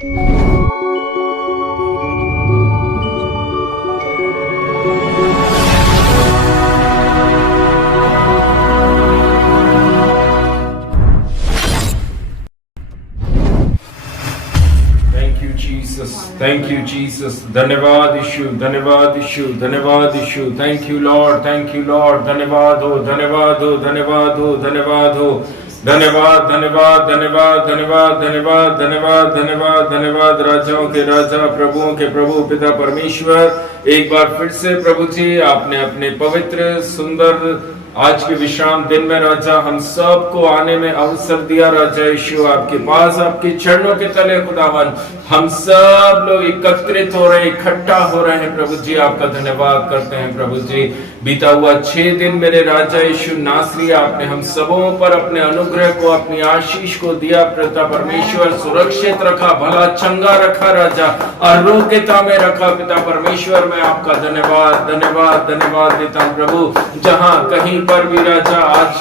Thank you, Jesus. धन्यवाद यीशु, धन्यवाद यीशु, धन्यवाद यीशु. Thank you, Lord. Thank you, Lord. धन्यवाद हो, धन्यवाद हो, धन्यवाद हो, धन्यवाद हो. धन्यवाद, धन्यवाद, धन्यवाद, धन्यवाद, धन्यवाद, धन्यवाद, धन्यवाद, धन्यवाद. राजाओं के राजा, प्रभुओं के प्रभु, पिता परमेश्वर, एक बार फिर से प्रभु जी आपने अपने पवित्र सुंदर आज के विश्राम दिन में राजा हम सबको आने में अवसर दिया. राजा यीशु आपके पास आपके चरणों के तले खुदावन हम सब लोग एकत्रित हो रहे, इकट्ठा हो रहे हैं. प्रभु जी आपका धन्यवाद करते हैं. प्रभु जी बीता हुआ 6 दिन मेरे राजा यीशु नासरी आपने हम सबों पर अपने अनुग्रह को, अपनी आशीष को दिया. पिता परमेश्वर सुरक्षित रखा, भला चंगा रखा राजा, आरोग्यता में रखा. पिता परमेश्वर मैं आपका धन्यवाद धन्यवाद धन्यवाद देता हूँ प्रभु. जहाँ कहीं पर भी राजा आज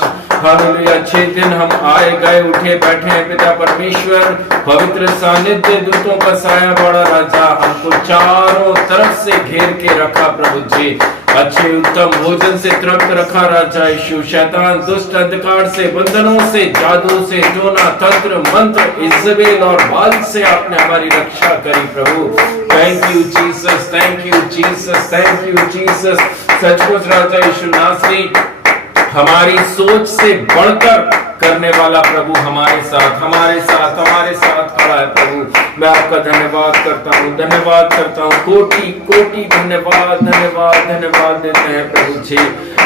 हालेलुया 6 दिन हम आए गए उठे बैठे हैं. पिता परमेश्वर पवित्र सानिध्य दूतों का साया बड़ा राजा हमको चारों तरफ से घेर के रखा. प्रभु जी अच्छे उत्तम भोजन से तृप्त रखा राजा यीशु. शैतान दुष्ट अंधकार से, बंधनों से, जादू से, टोना तंत्र मंत्र, इज़बेल और बाल से आपने हमारी रक्षा करी प्रभु. Thank you Jesus, thank you Jesus, thank you Jesus. सचमुच राजा यीशु नासरी हमारी सोच से बढ़कर करने वाला प्रभु हमारे साथ खड़ा है प्रभु. मैं आपका धन्यवाद करता हूँ, धन्यवाद करता हूँ. कोटि कोटि धन्यवाद धन्यवाद धन्यवाद देते हैं प्रभु जी.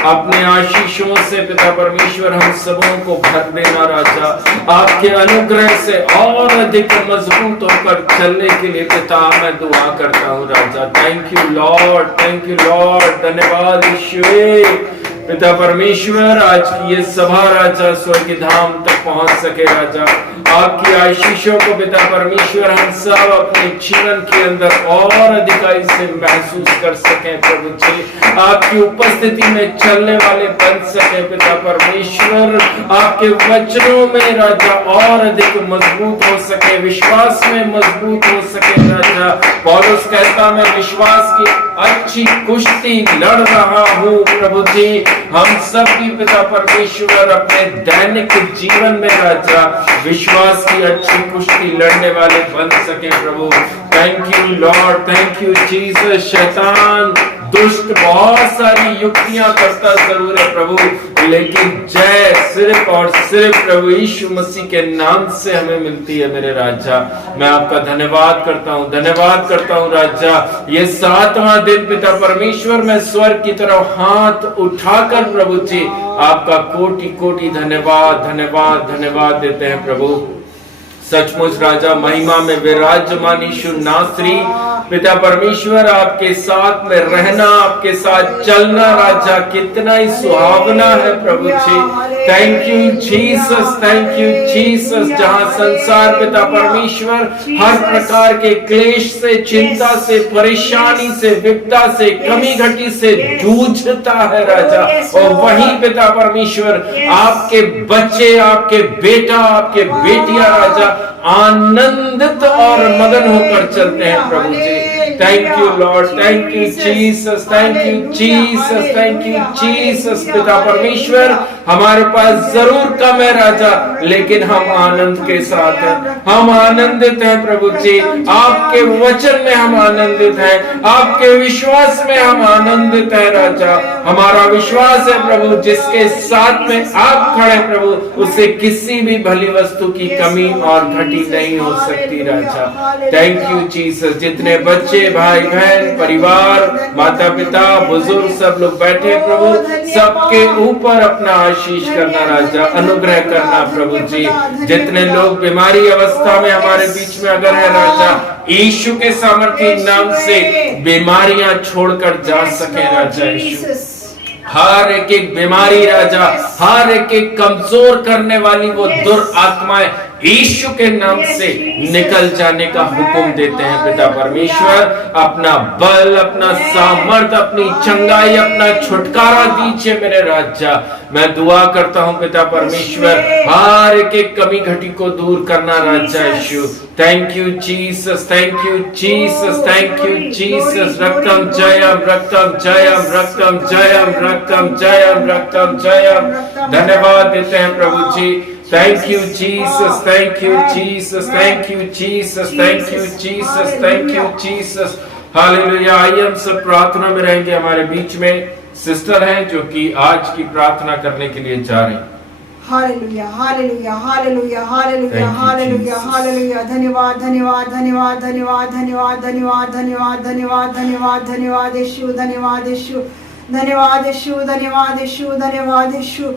अपने आशीषों से पिता परमेश्वर हम सबों को भर देना राजा. आपके अनुग्रह से और अधिक मजबूत होकर चलने के लिए पिता मैं दुआ करता हूँ राजा. Thank you lord, thank you lord. धन्यवाद यीशु. पिता परमेश्वर आज की ये सभा राजा स्वर्ग धाम तक पहुंच सके राजा. आपकी आशीषों को पिता परमेश्वर हम सब अपने जीवन के अंदर और अधिकाई से महसूस कर सके प्रभु जी. आपकी उपस्थिति में चलने वाले बन सके पिता परमेश्वर. आपके वचनों में राजा और अधिक मजबूत हो सके, विश्वास में मजबूत हो सके राजा. पौलुस कहता मैं विश्वास की अच्छी कुश्ती लड़ रहा हूँ प्रभु जी. हम सब भी पिता परमेश्वर अपने दैनिक जीवन में राजा विश्वास की अच्छी कुश्ती लड़ने वाले बन सके प्रभु. Thank you lord, thank you Jesus. शैतान दुष्ट बहुत सारी युक्तियां करता जरूर है प्रभु, लेकिन जय सिर्फ और सिर्फ प्रभु यीशु मसीह के नाम से हमें मिलती है मेरे राजा. मैं आपका धन्यवाद करता हूँ, धन्यवाद करता हूँ राजा. ये 7वां दिन पिता परमेश्वर मैं स्वर्ग की तरफ हाथ उठाकर प्रभु जी आपका कोटि कोटि धन्यवाद धन्यवाद धन्यवाद देते हैं प्रभु. सचमुच राजा महिमा में विराजमान यीशु नासरी पिता परमेश्वर आपके साथ में रहना, आपके साथ चलना राजा कितना ही सुहावना है प्रभु जी. Thank you Jesus, thank you Jesus. जहाँ संसार पिता परमेश्वर हर प्रकार के क्लेश से, चिंता से, परेशानी से, विपदा से, कमी घटी से जूझता है राजा, और वहीं पिता परमेश्वर आपके बच्चे, आपके बेटा, आपके बेटियां राजा आनंदित और मगन होकर चलते हैं प्रभु जी. Thank you lord, thank you Jesus, thank you Jesus, thank you Jesus. पिता परमेश्वर हमारे पास जरूर कम है राजा, लेकिन हम आनंद के साथ हैं, हम आनंदित हैं प्रभु जी. आपके वचन में हम आनंदित हैं, आपके विश्वास में हम आनंदित हैं राजा. हमारा विश्वास है प्रभु जिसके साथ में आप खड़े प्रभु, उसे किसी भी भली वस्तु की कमी और घटी नहीं हो सकती राजा. Thank you Jesus. जितने बच्चे, भाई बहन, परिवार, माता पिता, बुजुर्ग सब लोग बैठे प्रभु, सबके ऊपर अपना आशीष करना राजा, अनुग्रह करना प्रभु जी. जितने लोग बीमारी अवस्था में हमारे बीच में अगर है राजा, यीशु के सामर्थ्य नाम से बीमारियां छोड़कर जा सके राजा यीशु. हर एक बीमारी राजा, हर एक कमजोर करने वाली वो दुर आत्माएं यीशु के नाम से निकल जाने का हुक्म देते हैं पिता परमेश्वर। अपना बल, अपना सामर्थ, अपनी चंगाई, अपना छुटकारा दीजिए मेरे राजा। मैं दुआ करता हूं पिता परमेश्वर, हर एक कमी घटी को दूर करना राजा Yeshu. Thank you Jesus, thank you Jesus, thank you Jesus. रक्तम जयम, रक्तम जयम, रक्तम जयम, रक्तम जयम, रक्तम जयम। धन्यवाद देते हैं प्रभु जी। Thank you Jesus, thank you Jesus, thank you Jesus, thank you Jesus, thank you Jesus. Hallelujah. आइए हम सब प्रार्थना में रहेंगे। हमारे बीच में सिस्टर हैं जो कि आज की प्रार्थना करने के लिए जा रहे हैं। Hallelujah, hallelujah, hallelujah, hallelujah, hallelujah, hallelujah. धन्यवाद, धन्यवाद, धन्यवाद, धन्यवाद, धन्यवाद, धन्यवाद, धन्यवाद, धन्यवाद, धन्यवाद, धन्यवाद यीशु, धन्यवाद यीशु, धन्यवाद यीशु, धन्यवाद यीशु, धन्यवाद यीशु।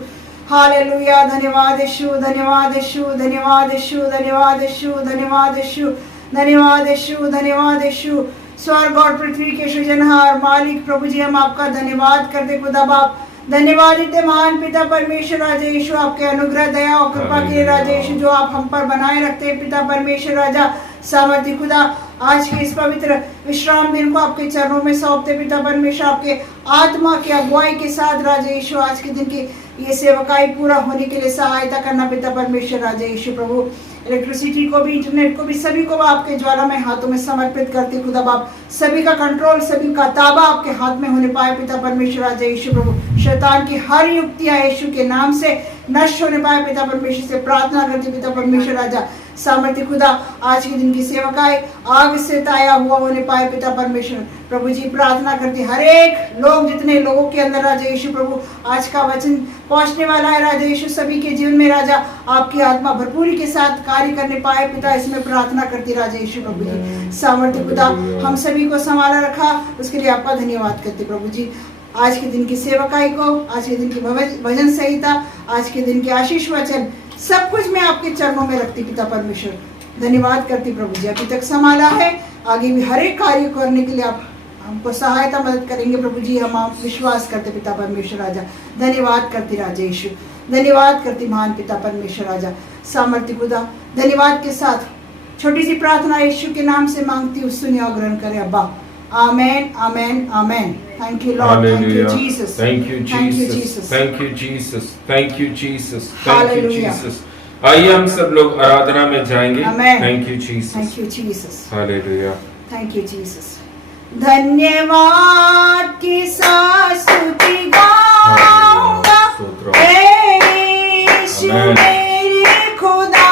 हालेलुया, धन्यवाद यीशु, धन्यवाद यीशु, धन्यवाद यीशु, धन्यवाद यीशु, धन्यवाद यीशु, धन्यवाद यीशु, धन्यवाद यीशु। स्वर्ग और पृथ्वी के सृजनहार मालिक प्रभु जी, हम आपका धन्यवाद करते खुदा बाप। धन्यवाद देते महान पिता परमेश्वर राजा यीशु, आपके अनुग्रह, दया और कृपा के राजा यीशु जो आप हम पर बनाए रखते हैं पिता परमेश्वर राजा सामर्थ्य खुदा। आज के इस पवित्र विश्राम दिन को आपके चरणों में सौंपते पिता परमेश्वर, आपके आत्मा की अगुवाई के साथ राजा यीशु आज के दिन की ये सेवकाई पूरा होने के लिए सहायता करना पिता परमेश्वर राजा यीशु प्रभु। इलेक्ट्रिसिटी को भी, इंटरनेट को भी, सभी को आपके ज्वाला में हाथों में समर्पित करते खुदा बाप। सभी का कंट्रोल, सभी का ताबा आपके हाथ में होने पाए पिता परमेश्वर राजा यीशु प्रभु। शैतान की हर युक्तियां यीशु के नाम से नष्ट होने पाए पिता परमेश्वर से प्रार्थना करते पिता परमेश्वर राजा सामर्थ्य खुदा। आज के दिन की सेवकाई आग से ताया हुआ होने पाए पिता परमेश्वर प्रभु जी। प्रार्थना करते हर एक लोग, जितने लोगों के अंदर राजा यीशु प्रभु आज का वचन पहुंचने वाला है राजा यीशु, सभी के जीवन में राजा आपकी आत्मा भरपूरी के साथ कार्य करने पाए पिता, इसमें प्रार्थना करती राजा यीशु प्रभु जी। सामर्थ्य खुदा हम सभी को संभाला रखा, उसके लिए आपका धन्यवाद करते प्रभु जी। आज के दिन की सेवकाई को, आज के दिन की भजन संहिता, आज के दिन के आशीष वचन, सब कुछ मैं आपके चरणों में रखती पिता परमेश्वर। धन्यवाद करती प्रभु जी, अभी तक संभाला है, आगे भी हर एक कार्य करने के लिए आप हमको सहायता मदद करेंगे प्रभु जी। हम आप विश्वास करते पिता परमेश्वर राजा। धन्यवाद करती राजा यीशु, धन्यवाद करती महान पिता परमेश्वर राजा सामर्थ्य खुदा। धन्यवाद के साथ छोटी सी प्रार्थना यीशु के नाम से मांगती हूँ, सुनिए और ग्रहण करें अब्बा। Amen, amen, amen. Thank you lord, thank you Jesus, thank you Jesus, thank you Jesus, thank you Jesus, thank you Jesus. आइए हम सब लोग आराधना में जाएंगे। Thank you Jesus, thank you Jesus, hallelujah, thank you Jesus. धन्यवाद की स्तुति गाऊंगा यीशु मेरे खुदा।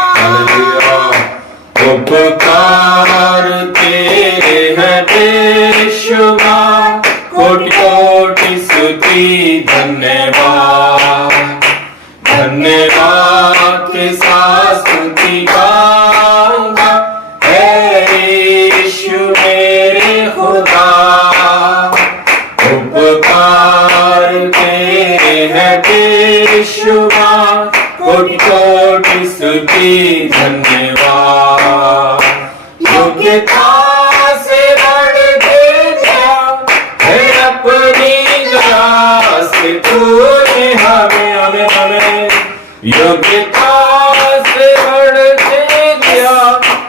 उपकार तेरे हैं बेशुमार, कोटि कोटि स्तुति धन्यवाद। धन्यवाद के साथ स्तुति गाऊंगा यीशु मेरे खुदा। उपकार तेरे हैं बेशुमार, कोटि कोटि स्तुति धन्यवाद। योग्यता से बढ़ के दिया है अपनी दया से तूने हमें, हमें, हमें योग्यता से बढ़ के दिया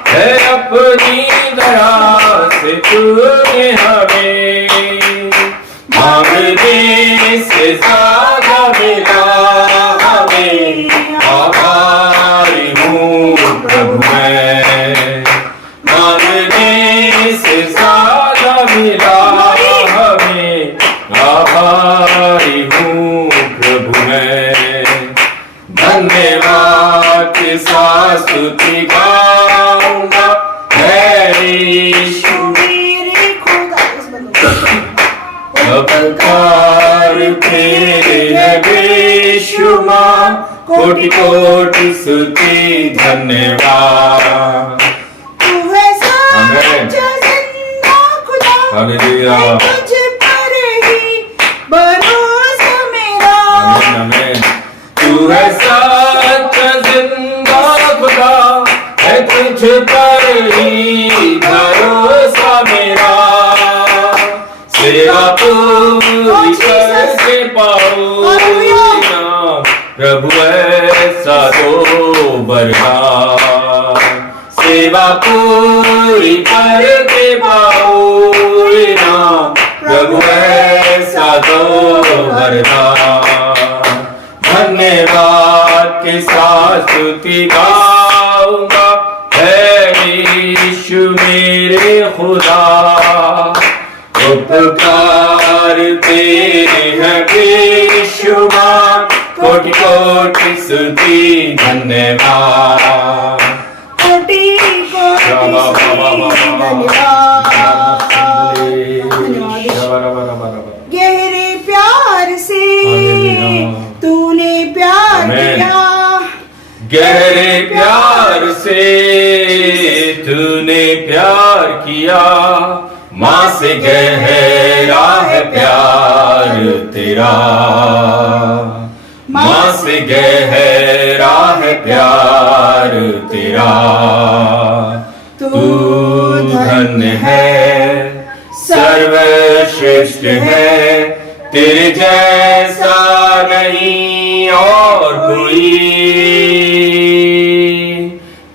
है अपनी दया से तूने हमें। मांगने से ज्यादा मिला हमें, आभारी हूँ प्रभु मैं। मांगने से ज्यादा मिला हमें, आभारी हूँ प्रभु मैं। धन्यवाद के साथ स्तुति गाऊंगा यीशु मेरे खुदा। उपकार तेरे बेशुमार, कोटि कोटि स्तुति धन्यवाद। तू है सच्चा जिंदा खुदा, हालेलुया, तुझ पर ही भरोसा मेरा। आमीन, आमीन। तू है सच्चा जिंदा खुदा, है तुझ पर ही भरोसा मेरा। सेवा पूरी करके पाऊँ प्रभु ऐसा तो बरहा। पूरी करके पाऊं इनाम, प्रभु ऐसा तो वरदान। धन्यवाद के साथ स्तुति गाऊंगा, है यीशु मेरे खुदा। उपकार तेरे हैं बेशुमार, कोटि कोटि स्तुति धन्यवाद। कोटि कोटि धन्यवाद। गहरे प्यार से तूने प्यार किया, गहरे प्यार से तूने प्यार किया, माँ से गहरा है प्यार तेरा, माँ से गहरा है प्यार तेरा। तू धन्य है, सर्वश्रेष्ठ है, तेरे जैसा नहीं और कोई।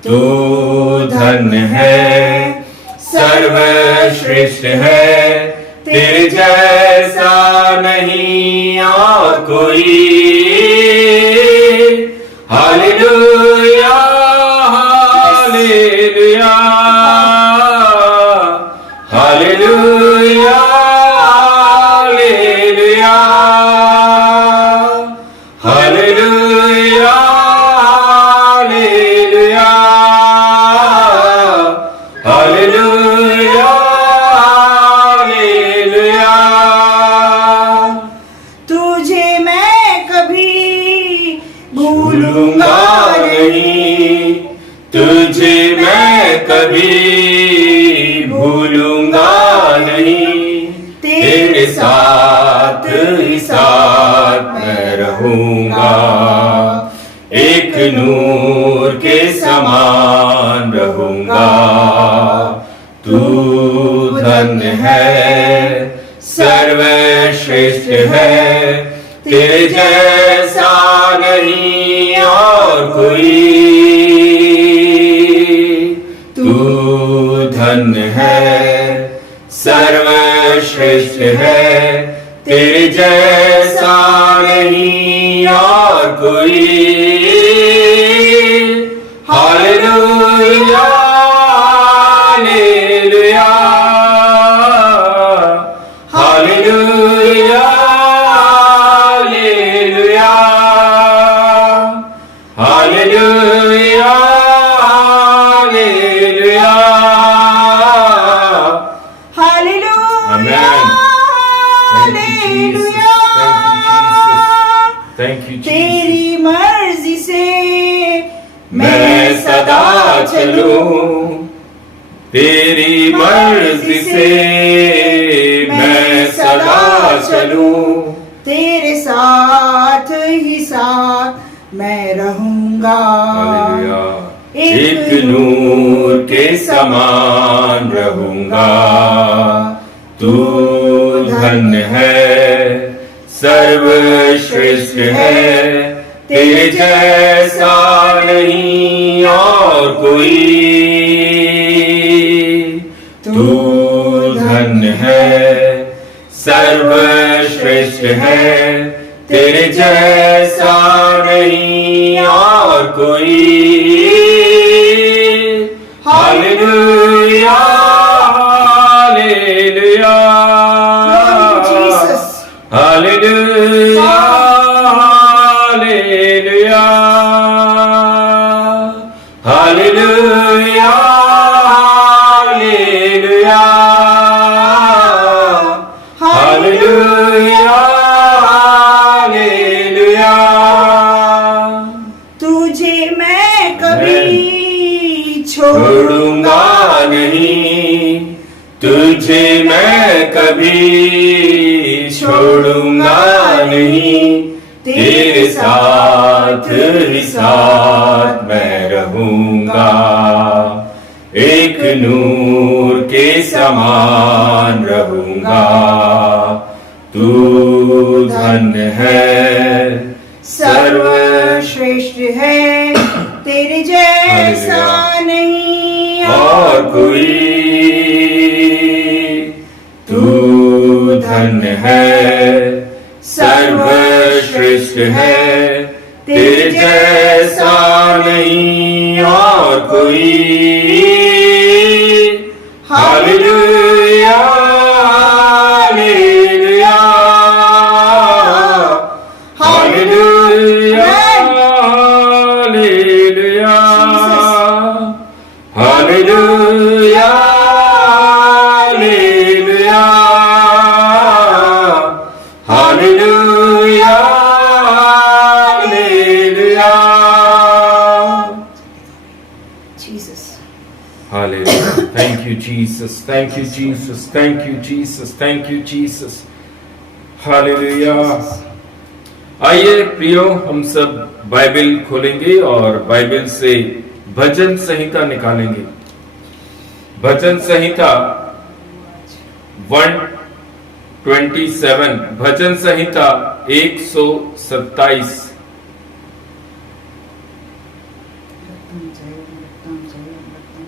तू धन्य है, सर्वश्रेष्ठ है, तेरे जैसा नहीं और कोई। Hallelujah hallelujah hallelujah hallelujah hallelujah hallelujah hallelujah hallelujah. तुझे मैं कभी भूलूंगा नहीं, तुझे मैं कभी भूलूंगा नहीं, तेरे साथ ही साथ मैं रहूंगा, एक नूर के समान रहूंगा। तू धन्य है, सर्वश्रेष्ठ है, तेरे जैसा नहीं और कोई। तू धन्य है, सर्वश्रेष्ठ है, तेरे जैसा नहीं और कोई। Hallelujah hallelujah hallelujah hallelujah hallelujah hallelujah Amen. Thank you, Jesus. तेरी मर्जी से मैं सदा चलूं, तेरी मर्जी से मैं सदा चलूं, तेरे साथ ही साथ मैं रहूंगा। हालेलुया। एक नूर के समान रहूंगा। तू धन्य है, सर्वश्रेष्ठ है, तेरे जैसा नहीं और कोई। तू धन्य है, सर्वश्रेष्ठ है, तेरे जैसा नहीं और कोई। Hallelujah hallelujah hallelujah hallelujah hallelujah hallelujah hallelujah hallelujah. तुझे मैं कभी छोड़ूंगा नहीं, तुझे मैं कभी छोड़ूंगा नहीं, तेरे साथ ही साथ मैं रहूंगा, एक नूर के समान रहूंगा। तू धन्य है, सर्वश्रेष्ठ है, तेरे जैसा नहीं कोई। तू धन्य है, सर्वश्रेष्ठ है, तेरे जैसा नहीं और कोई। Hallelujah hallelujah hallelujah hallelujah hallelujah hallelujah hallelujah hallelujah. Jesus. Hallelujah. Thank you, Jesus. Thank you, Jesus. Thank you, Jesus. Thank you, Jesus. Hallelujah. आइए प्रियो, हम सब बाइबल खोलेंगे और बाइबल से भजन संहिता निकालेंगे। भजन संहिता 127, भजन संहिता 127।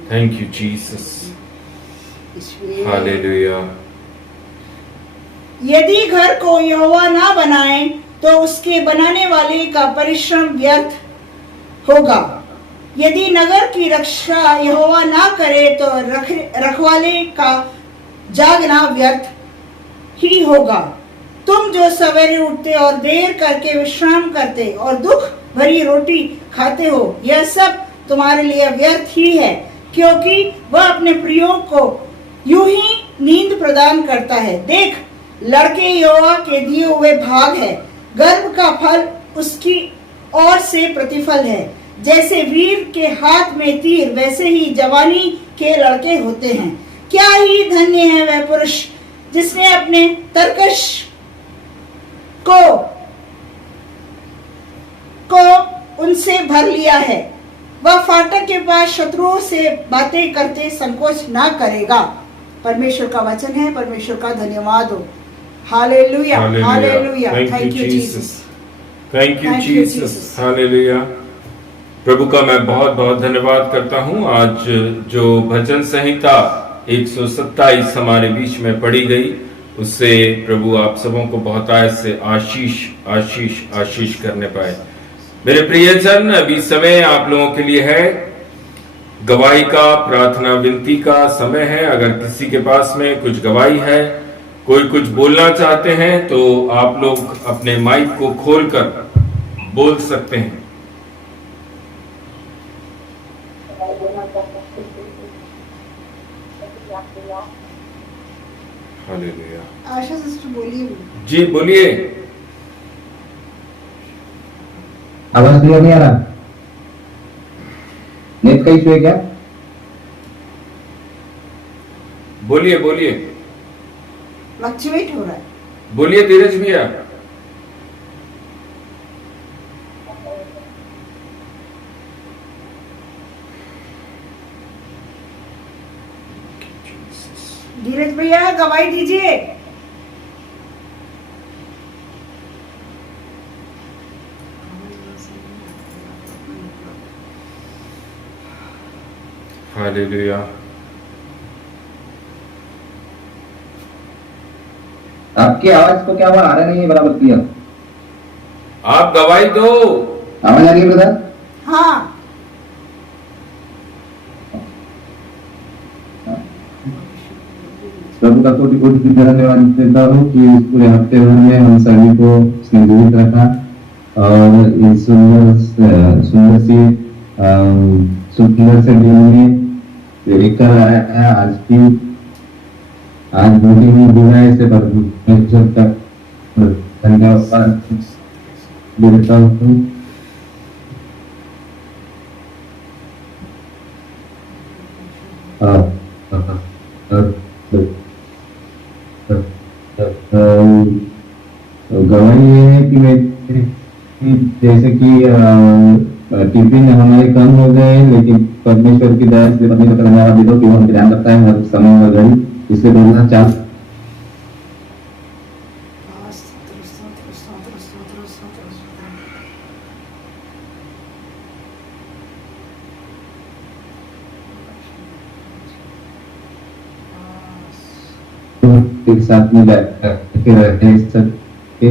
Thank you, Jesus. Hallelujah. यदि घर को यहोवा ना बनाए तो उसके बनाने वाले का परिश्रम व्यर्थ होगा। यदि नगर की रक्षा यहोवा ना करे तो रखवाले का जागना व्यर्थ ही होगा। तुम जो सवेरे उठते और देर करके विश्राम करते और दुख भरी रोटी खाते हो, यह सब तुम्हारे लिए व्यर्थ ही है, क्योंकि वह अपने प्रियों को यूं ही नींद प्रदान करता है। देख, लड़के यहोवा के दिए हुए भाग है, गर्भ का फल उसकी ओर से प्रतिफल है। जैसे वीर के हाथ में तीर, वैसे ही जवानी के लड़के होते हैं। क्या ही धन्य है वह पुरुष जिसने अपने तरकश को उनसे भर लिया है। वह फाटक के पास शत्रुओं से बातें करते संकोच ना करेगा। परमेश्वर का वचन है, परमेश्वर का धन्यवाद हो। Hallelujah hallelujah. Thank you Jesus. Thank you Jesus. Hallelujah. प्रभु का मैं बहुत बहुत धन्यवाद करता हूँ। आज जो भजन संहिता 127 हमारे बीच में पढ़ी गई, उससे प्रभु आप सबों को बहुत से आशीष आशीष आशीष करने पाए। मेरे प्रियजन, अभी समय आप लोगों के लिए है गवाही का, प्रार्थना विनती का समय है। अगर किसी के पास में कुछ गवाही है, कोई कुछ बोलना चाहते हैं, तो आप लोग अपने माइक को खोलकर बोल सकते हैं। हालेलुया। आशा सिस्टर बोलिए। जी बोलिए। आवाज क्लियर नहीं आ रहा? नेट का इशू है क्या? बोलिए बोलिए। फ्लक्चुएट हो रहा है। बोलिए धीरज भैया। धीरज भैया गवाही दीजिए। हालेलुया। आपकी आवाज को क्या हुआ? आ रहा नहीं है बराबर क्लियर। आप गवाही दो। आवाज आ रही है ब्रदर? हाँ। प्रभु का कोटि कोटि धन्यवाद देता हूँ कि इस पूरे हफ्ते भर में हम सभी को संजीवित रखा और इस सुंदर से दिन में जो लेकर आया है आज मीटिंग में बुलाए से परमेश्वर का धन्यवाद देता हूँ। गवाही ये है कि मैं जैसे कि टिफिन हमारे कम हो गए, लेकिन परमेश्वर की दया से परमेश्वर का धन्यवाद देता हूँ कि वो हम ध्यान रखता है हर समय और घड़ी, इसलिए बोलना चाहता के साथ में रहते रह सके।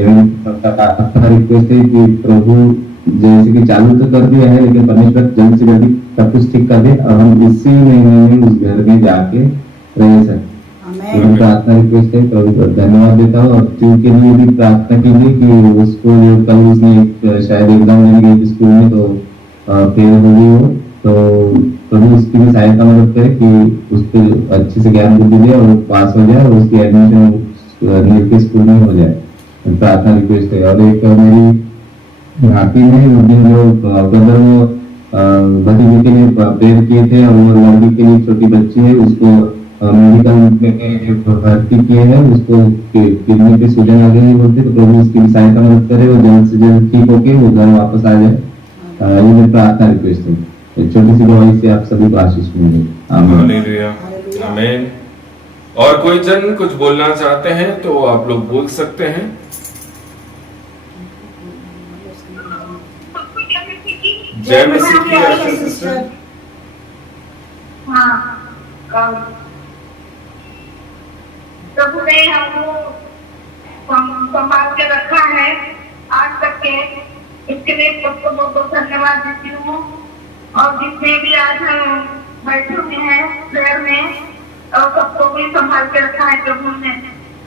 एवं प्रार्थना रिक्वेस्ट है कि प्रभु जैसे कि चालू तो कर दिया है, लेकिन परमेश्वर जल्द से जल्दी सब कुछ ठीक कर दे और हम इसी महीने में उस घर में जाके रह सकें। आमेन। प्रार्थना रिक्वेस्ट है, प्रभु को धन्यवाद देता हूँ। और ट्यू के लिए भी प्रार्थना कीजिए कि उसको कल उसने शायद एग्जाम देने गई स्कूल में तो फेल हो गई हो, तो प्रभु उसकी भी सहायता मदद करे कि उसको अच्छे से ज्ञान बुद्धि दे और पास हो जाए और उसकी एडमिशन नीट के स्कूल में हो जाए। प्रार्थना रिक्वेस्ट है। और एक मेरी भाभी ने उस दिन जो ब्रदर वो भतीजे के लिए प्रेयर किए थे और वो लड़की के लिए छोटी बच्ची है उसको मेडिकल में भर्ती किए हैं, उसको किडनी पे सूजन आ गई है बोलते, तो प्रभु उसकी भी सहायता मदद करे और जल्द से जल्द ठीक होके वो घर वापस आ जाए। ये मेरी प्रार्थना रिक्वेस्ट है। एक छोटी सी दवाई से आप सभी को आशीष मिले। आमीन। हालेलुया। आमीन। और कोई जन कुछ बोलना चाहते हैं तो आप लोग बोल सकते हैं। जय मसीह की आशा सिस्टर। प्रभु ने हमको संभाल के रखा है आज तक के, इसके लिए सबको बहुत बहुत धन्यवाद देती हूँ। और जितने भी आज बैठे हुए हैं प्रेयर में और सबको भी संभाल के रखा है प्रभु ने,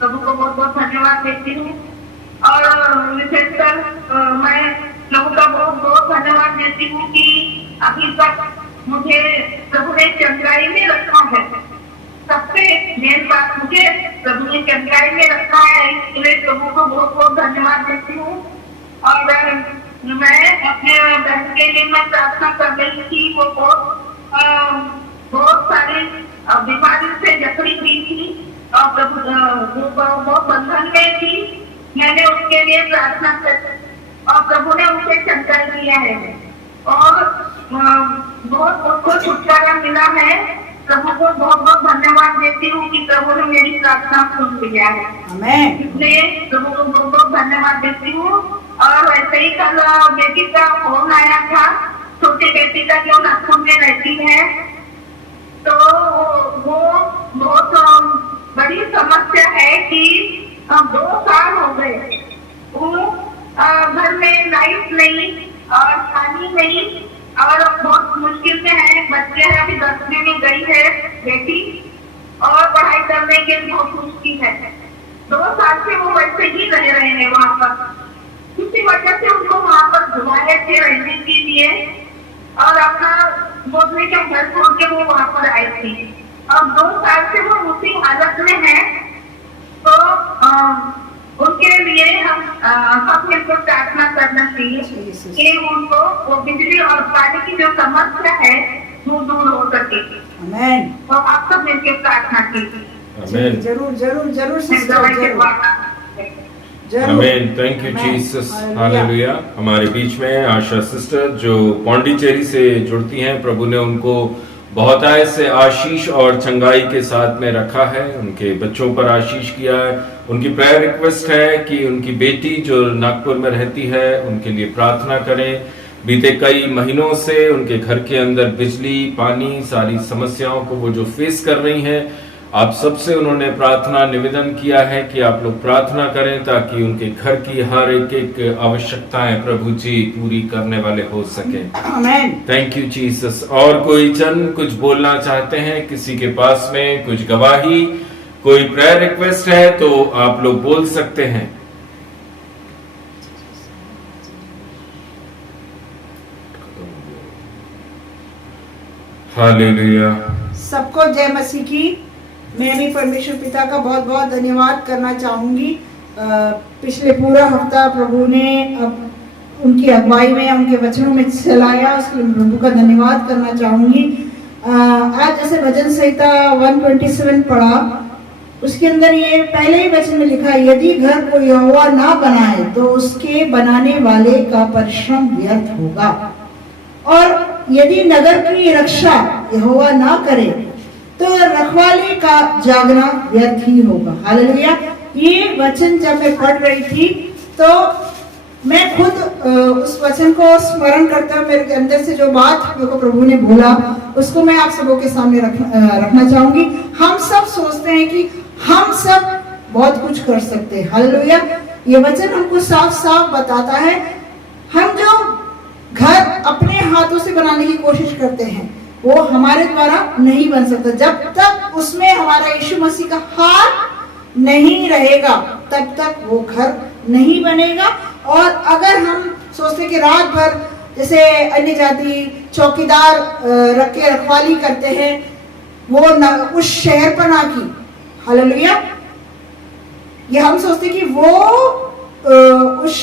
प्रभु को बहुत बहुत धन्यवाद देती हूँ। और विशेषकर मैं प्रभु का बहुत बहुत धन्यवाद देती हूँ कि अभी तक मुझे प्रभु ने चंगाई में रखा है। सबसे मेन बात, मुझे प्रभु ने चंगाई में रखा है, इसके लिए प्रभु को बहुत बहुत धन्यवाद देती हूँ। और मैं अपने बहन के लिए मैं प्रार्थना कर रही थी, वो बहुत सारी बीमारी से जकड़ी हुई थी और प्रभु बहुत बंधन में थी। मैंने उसके लिए प्रार्थना कर और प्रभु ने उसे चंगाई दिया है और बहुत उसको छुटकारा मिला है। प्रभु को बहुत बहुत धन्यवाद देती हूँ कि प्रभु ने मेरी प्रार्थना सुन लिया है। आमेन। इसलिए प्रभु को बहुत बहुत धन्यवाद देती हूँ। और वैसे ही कल बेटी का फोन आया था, छोटी बेटी का जो नागपुर में रहती है, तो वो बहुत बड़ी समस्या है कि 2 साल हो गए वो घर में लाइट नहीं और पानी नहीं और बहुत मुश्किल में है। बच्चे हैं, अभी 10वीं में गई है बेटी और पढ़ाई करने के लिए बहुत मुश्किल है। 2 साल से वो वैसे ही रह रहे हैं वहाँ पर। इसी वजह से उनको वहाँ पर बुलाए थे रहने के लिए और अपना बोलने का घर छोड़ के वो वहाँ पर आई थी। अब 2 साल से वो उसी हालत में है, तो उनके लिए हम मिलकर प्रार्थना करना चाहिए कि उनको वो बिजली और पानी की जो समस्या है वो दूर हो सके। आमेन। तो आप सब मिलकर प्रार्थना कीजिए। आमेन। जरूर जरूर जरूर सिस्टर, जरूर। Amen. Thank you Jesus. Hallelujah. हमारे बीच में आशा सिस्टर जो पौंडीचेरी से जुड़ती हैं, प्रभु ने उनको बहुत से आशीष और चंगाई के साथ में रखा है, उनके बच्चों पर आशीष किया है। उनकी प्रेयर रिक्वेस्ट है कि उनकी बेटी जो नागपुर में रहती है उनके लिए प्रार्थना करें। बीते कई महीनों से उनके घर के अंदर बिजली, पानी, सारी समस्याओं को वो जो फेस कर रही हैं, आप सबसे उन्होंने प्रार्थना निवेदन किया है कि आप लोग प्रार्थना करें ताकि उनके घर की हर एक आवश्यकताएं प्रभु जी पूरी करने वाले हो सके। आमेन। Thank you Jesus. और कोई जन कुछ बोलना चाहते हैं, किसी के पास में कुछ गवाही, कोई प्रेयर रिक्वेस्ट है तो आप लोग बोल सकते हैं। हालेलुया। सबको जय मसीह की। मैं भी परमेश्वर पिता का बहुत बहुत धन्यवाद करना चाहूंगी। पिछले पूरा हफ्ता प्रभु ने उनकी अगुवाई में, उनके वचनों में चलाया, उसके लिए प्रभु का धन्यवाद करना चाहूंगी। आज जैसे भजन संहिता 127 पढ़ा, उसके अंदर ये पहले ही वचन में लिखा है, यदि घर को यहोवा ना बनाए तो उसके बनाने वाले का परिश्रम व्यर्थ होगा, और यदि नगर की रक्षा यहोवा ना करे तो रखवाले का जागना व्यर्थ ही होगा। हालेलुया। ये वचन जब मैं पढ़ रही थी तो मैं खुद उस वचन को स्मरण करते हुए मेरे अंदर से जो बात मेरे को प्रभु ने बोला उसको मैं आप सबों के सामने रखना चाहूंगी। हम सब सोचते सोचते हैं कि हम सब बहुत कुछ कर सकते हैं। हालेलुया। ये वचन हमको साफ साफ बताता है, हम जो घर अपने हाथों से बनाने की कोशिश करते हैं वो हमारे द्वारा नहीं बन सकता। जब तक उसमें हमारा यीशु मसीह का हाथ नहीं रहेगा तब तक वो घर नहीं बनेगा। और अगर हम सोचते हैं कि रात भर जैसे अन्य जाति चौकीदार रख के रखवाली करते हैं, वो उस शहर पर ना की, हालेलुया, ये हम सोचते कि वो उस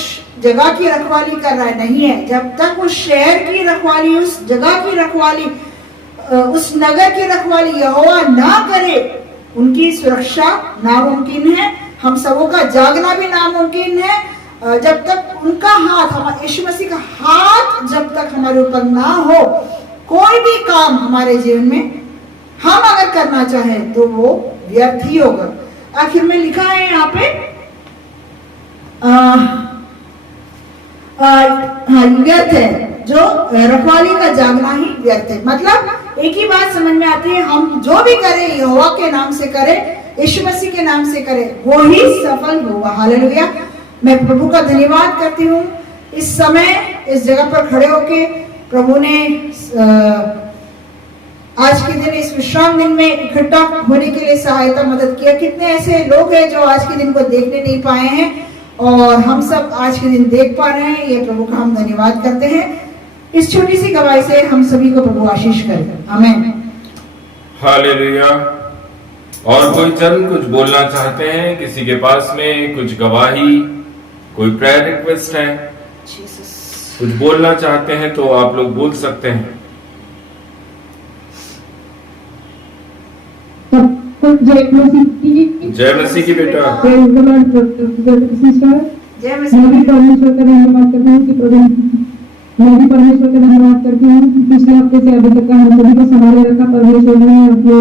जगह की रखवाली कर रहा है, नहीं है। जब तक उस शहर की रखवाली, उस जगह की रखवाली, उस नगर की रखवाली यहोवा ना करे, उनकी सुरक्षा नामुमकिन है, हम सबों का जागना भी नामुमकिन है। जब तक उनका हाथ, यीशु मसीह का हाथ जब तक हमारे ऊपर ना हो, कोई भी काम हमारे जीवन में हम अगर करना चाहें तो वो व्यर्थ ही होगा। आखिर में लिखा है यहाँ पे व्यर्थ है, जो रखवाली का जागना ही व्यर्थ है। मतलब एक ही बात समझ में आती है, हम जो भी करें यहोवा के नाम से करें, यीशु मसीह के नाम से करें, वो ही सफल होगा। हालेलुया। मैं प्रभु का धन्यवाद करती हूँ, इस समय इस जगह पर खड़े होके प्रभु ने आज के दिन इस विश्राम दिन में इकट्ठा होने के लिए सहायता मदद किया। कितने ऐसे लोग हैं जो आज के दिन को देखने नहीं पाए हैं और हम सब आज के दिन देख पा रहे हैं, ये प्रभु का हम धन्यवाद करते हैं। इस छोटी सी गवाही से हम सभी को प्रभु आशीष करे। आमीन। हालेलुया। और कोई जन कुछ बोलना चाहते हैं, किसी के पास में कुछ गवाही, कोई प्रेयर रिक्वेस्ट है, कुछ बोलना चाहते हैं तो आप लोग बोल सकते हैं। जय मसीह की बेटा। जय मसीह। मैं भी परमेश्वर का धन्यवाद करती हूँ कि पिछले हफ्ते से अभी तक का हम सभी को संभाले रखा। परमेश्वर ने अपने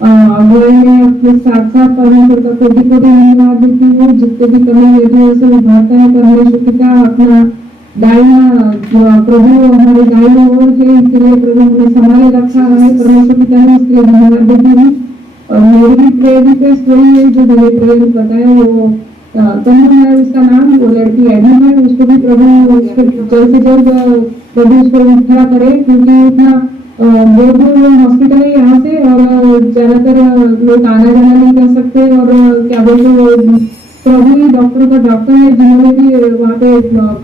में अपने साथ साथ परमेश्वर का कोटि कोटि धन्यवाद देती हूँ। जितने भी कमी लेती है उसे उभारता है परमेश्वर पिता। अपना दाहिना प्रभु हमारे दाहिने ओर है, इसके लिए प्रभु हमें संभाले रखा है। परमेश्वर पिता ने इसके लिए धन्यवाद देती हूँ। और मेरी भी प्रेयर रिक्वेस्ट वही है जो मैंने प्रेयर बताया, वो तनु है उसका नाम, वो लड़की एडमिन है, उसको भी प्रभु जल्द से जल्द प्रभु उसको खड़ा करे, क्योंकि इतना बहुत दूर हॉस्पिटल है यहाँ से और ज्यादातर लोग आना जाना नहीं कर सकते। और क्या बोलते प्रभु ही डॉक्टर का डॉक्टर है, जिन्होंने भी वहाँ पे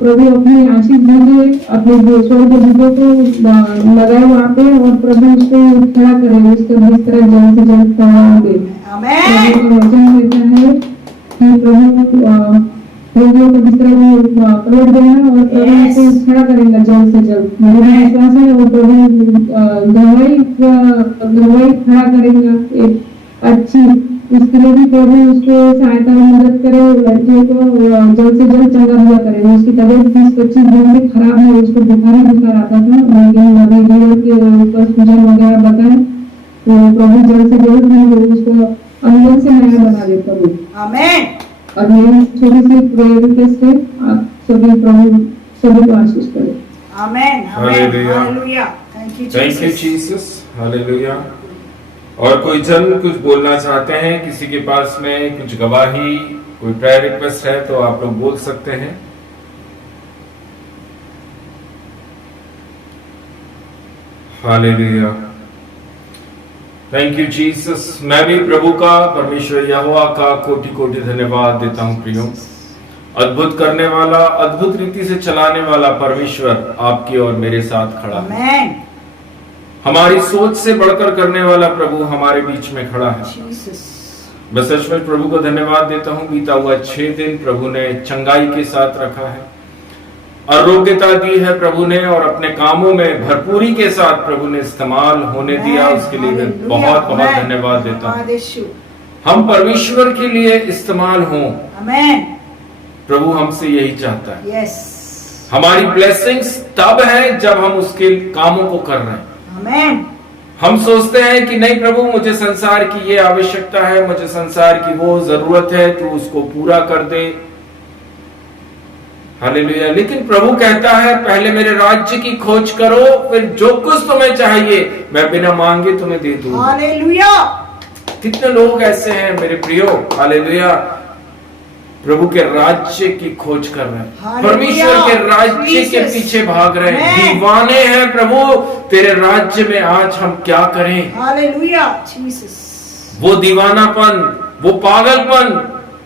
प्रभु अपनी आशीष दीजिए, अपने स्वर्ग दूतों को लगाए वहाँ पे और प्रभु उसको खड़ा करे, उसका जिस तरह जल्द से जल्द खड़ा होंगे। वचन कहता है कि प्रभु रोगियों को जिस तरह वो पलट गया और प्रभु उसको खड़ा करेगा जल्द से जल्द। मेरा विश्वास है और प्रभु गवाही खड़ा करेगा एक अच्छी, इसके लिए भी प्रभु उसको सहायता में मदद करे, लड़कियों को जल्द से जल्द चंगा हुआ करे। उसकी तबीयत 20-25 दिन से खराब है, उसको बुखार आता था, लेकिन अभी सूजन वगैरह बताए तो प्रभु जल्द से जल्द उसको अंदर से नया बना दे प्रभु। आमीन। और मेरी छोटी सी प्रेयर रिक्वेस्ट है, आप सभी प्रभु सभी को आशीष करें। आमीन। Hallelujah. Thank you Jesus. Hallelujah. और कोई जन कुछ बोलना चाहते हैं, किसी के पास में कुछ गवाही, कोई प्रेयर रिक्वेस्ट है तो आप लोग बोल सकते हैं। हालेलुया। Thank you Jesus. मैं भी प्रभु का, परमेश्वर यहोवा का कोटि कोटि धन्यवाद देता हूं प्रियो। अद्भुत करने वाला, अद्भुत रीति से चलाने वाला परमेश्वर आपकी और मेरे साथ खड़ा है। आमीन। हमारी सोच से बढ़कर करने वाला प्रभु हमारे बीच में खड़ा है। मैं सच में प्रभु को धन्यवाद देता हूँ। बीता हुआ 6 दिन प्रभु ने चंगाई के साथ रखा है, आरोग्यता दी है प्रभु ने, और अपने कामों में भरपूरी के साथ प्रभु ने इस्तेमाल होने दिया। उसके लिए मैं बहुत बहुत धन्यवाद देता हूँ। हम परमेश्वर के लिए इस्तेमाल हों, प्रभु हमसे यही चाहता है। हमारी ब्लेसिंग्स तब है जब हम उसके कामों को कर रहे हैं। हम सोचते हैं कि नहीं प्रभु, मुझे संसार की ये आवश्यकता है, मुझे संसार की वो जरूरत है, तू उसको पूरा कर दे। हालेलुया। लेकिन प्रभु कहता है पहले मेरे राज्य की खोज करो, फिर जो कुछ तुम्हें चाहिए मैं बिना मांगे तुम्हें दे दूंगा। हालेलुया। कितने लोग ऐसे हैं मेरे प्रियो, हालेलुया, प्रभु के राज्य की खोज कर रहे हैं, हालेलुया, परमेश्वर के राज्य के जीसस, पीछे भाग रहे हैं, आमेन। दीवाने हैं प्रभु तेरे राज्य में आज हम क्या करें। Hallelujah Jesus. वो दीवानापन, वो पागलपन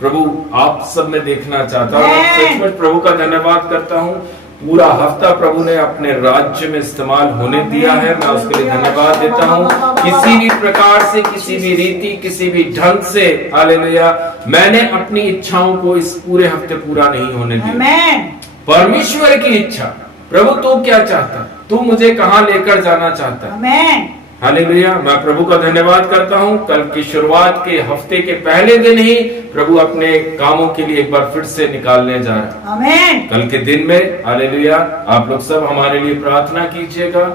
प्रभु आप सब में देखना चाहता हूँ। आमेन। सचमुच प्रभु का धन्यवाद करता हूँ, पूरा हफ्ता प्रभु ने अपने राज्य में इस्तेमाल होने दिया है, मैं उसके लिए धन्यवाद देता हूँ। किसी भी प्रकार से, किसी भी रीति, किसी भी ढंग से, हालेलुया, मैंने अपनी इच्छाओं को इस पूरे हफ्ते पूरा नहीं होने दिया। आमेन। परमेश्वर की इच्छा, प्रभु तू क्या चाहता, तू मुझे कहां लेकर जाना चाहता। आमेन। हालेलुया, मैं प्रभु का धन्यवाद करता हूं। कल की शुरुआत के हफ्ते के पहले दिन ही प्रभु अपने कामों के लिए एक बार फिर से निकालने जा रहा है। आमेन। कल के दिन में, हालेलुया, आप लोग सब हमारे लिए प्रार्थना कीजिएगा।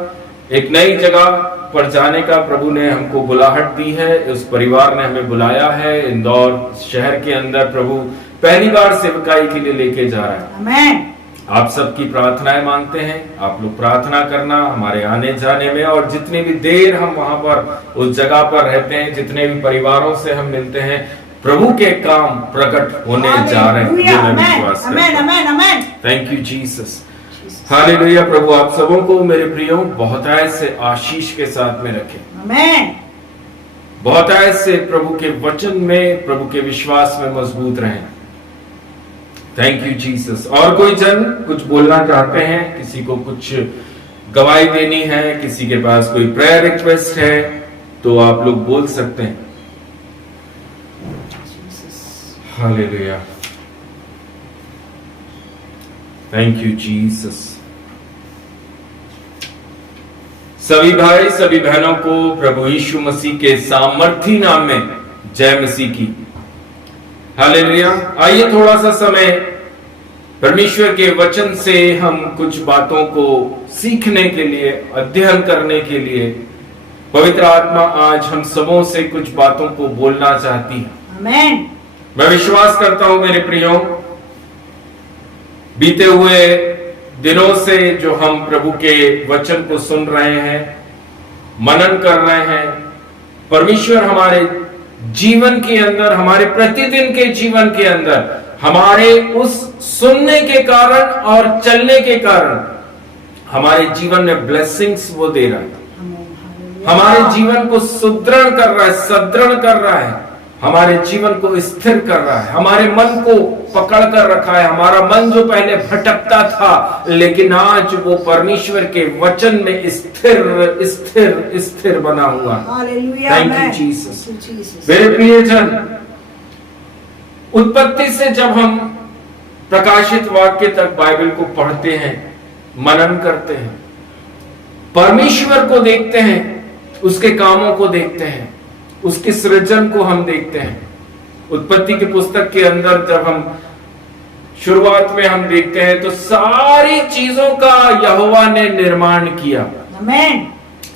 एक नई जगह पर जाने का प्रभु ने हमको बुलाहट दी है, उस परिवार ने हमें बुलाया है। इंदौर शहर के अंदर प्रभु पहली बार सेवकाई के लिए लेके जा रहा है। आमेन। आप सबकी प्रार्थनाएं मांगते हैं, आप लोग प्रार्थना करना हमारे आने जाने में, और जितनी भी देर हम वहां पर उस जगह पर रहते हैं, जितने भी परिवारों से हम मिलते हैं, प्रभु के काम प्रकट होने जा रहे हैं, ये मैं विश्वास करता हूं। Thank you Jesus, hallelujah. प्रभु आप सबों को मेरे प्रियो बहुतायत से आशीष के साथ में रखे, आमेन। बहुतायत से प्रभु के वचन में, प्रभु के विश्वास में मजबूत रहें। Thank you Jesus. और कोई जन कुछ बोलना चाहते हैं, किसी को कुछ गवाही देनी है, किसी के पास कोई प्रेयर रिक्वेस्ट है, तो आप लोग बोल सकते हैं। Hallelujah, thank you Jesus. सभी भाई सभी बहनों को प्रभु यीशु मसीह के सामर्थी नाम में जय मसीह की। हालेलुया। आइए थोड़ा सा समय परमेश्वर के वचन से हम कुछ बातों को सीखने के लिए, अध्ययन करने के लिए पवित्र आत्मा आज हम सबों से कुछ बातों को बोलना चाहती है। आमेन। मैं विश्वास करता हूं मेरे प्रियो, बीते हुए दिनों से जो हम प्रभु के वचन को सुन रहे हैं, मनन कर रहे हैं, परमेश्वर हमारे जीवन के अंदर, हमारे प्रतिदिन के जीवन के अंदर, हमारे उस सुनने के कारण और चलने के कारण हमारे जीवन में ब्लेसिंग्स वो दे रहा है, हमारे जीवन को सुदृढ़ कर रहा है, सदृढ़ कर रहा है, हमारे जीवन को स्थिर कर रहा है, हमारे मन को पकड़ कर रखा है। हमारा मन जो पहले भटकता था, लेकिन आज वो परमेश्वर के वचन में स्थिर स्थिर स्थिर बना हुआ। Thank you Jesus. मेरे प्रियजन, उत्पत्ति से जब हम प्रकाशित वाक्य तक बाइबल को पढ़ते हैं, मनन करते हैं, परमेश्वर को देखते हैं, उसके कामों को देखते हैं, उसके सृजन को हम देखते हैं। उत्पत्ति की पुस्तक के अंदर जब हम शुरुआत में हम देखते हैं तो सारी चीजों का यहोवा ने निर्माण किया। आमेन।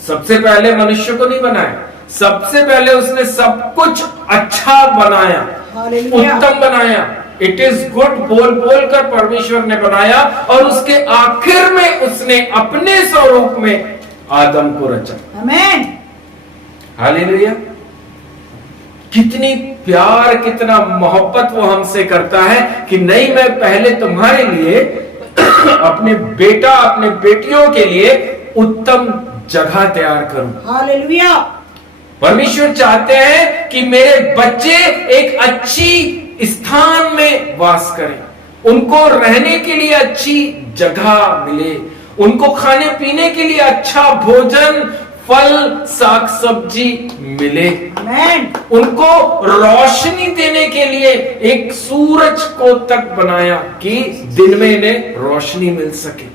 सबसे पहले मनुष्य को नहीं बनाया, सबसे पहले उसने सब कुछ अच्छा बनाया, हालेलुया। उत्तम बनाया। इट इज गुड बोल बोल कर परमेश्वर ने बनाया, और उसके आखिर में उसने अपने स्वरूप में आदम को रचा। आमेन। हालेलुया। कितनी प्यार, कितना मोहब्बत वो हमसे करता है कि नहीं, मैं पहले तुम्हारे लिए अपने बेटा, अपने बेटियों के लिए उत्तम जगह तैयार करूं। हालेलुया। परमेश्वर चाहते हैं कि मेरे बच्चे एक अच्छी स्थान में वास करें, उनको रहने के लिए अच्छी जगह मिले, उनको खाने पीने के लिए अच्छा भोजन, फल, साग सब्जी मिले, आमेन। उनको रोशनी देने के लिए एक सूरज को तक बनाया कि दिन में इन्हें रोशनी मिल सके,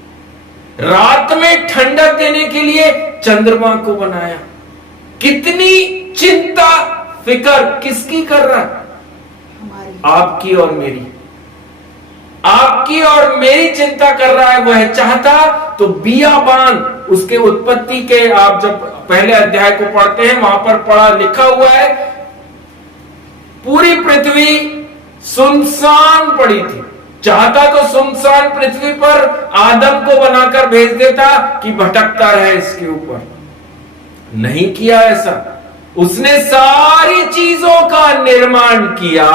रात में ठंडक देने के लिए चंद्रमा को बनाया। कितनी चिंता फिकर किसकी कर रहा है? आपकी और मेरी, आपकी और मेरी चिंता कर रहा है। वह चाहता तो बियाबान, उसके उत्पत्ति के आप जब पहले अध्याय को पढ़ते हैं, वहां पर पढ़ा लिखा हुआ है, पूरी पृथ्वी सुनसान पड़ी थी। चाहता तो सुनसान पृथ्वी पर आदम को बनाकर भेज देता कि भटकता रहे इसके ऊपर, नहीं किया ऐसा। उसने सारी चीज चीजों का निर्माण किया,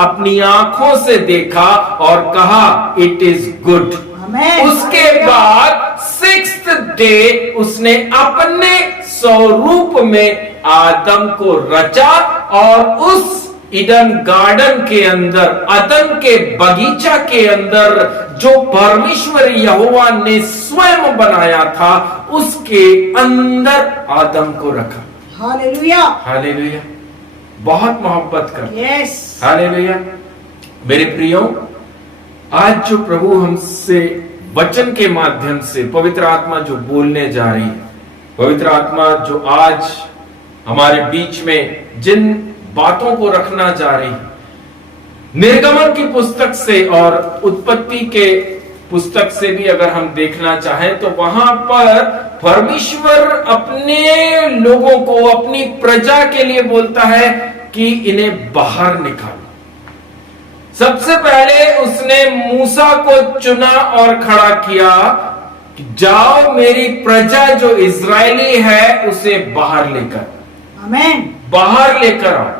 अपनी आंखों से देखा और कहा इट इज गुड। आमेन। उसके बाद 6th डे उसने अपने स्वरूप में आदम को रचा और उस ईडन गार्डन के अंदर, अदन के बगीचा के अंदर जो परमेश्वर यहोवा ने स्वयं बनाया था, उसके अंदर आदम को रखा। हालेलुया, हालेलुया, बहुत मोहब्बत कर। Yes, hallelujah. मेरे प्रियो, आज जो प्रभु हमसे वचन के माध्यम से, पवित्र आत्मा जो बोलने जा रही है, पवित्र आत्मा जो आज हमारे बीच में जिन बातों को रखना जा रही है, निर्गमन की पुस्तक से और उत्पत्ति के पुस्तक से भी अगर हम देखना चाहें तो वहां पर परमेश्वर अपने लोगों को, अपनी प्रजा के लिए बोलता है कि इन्हें बाहर निकालो। सबसे पहले उसने मूसा को चुना और खड़ा किया कि जाओ मेरी प्रजा जो इजरायली है उसे बाहर लेकर, आमेन, बाहर लेकर आओ।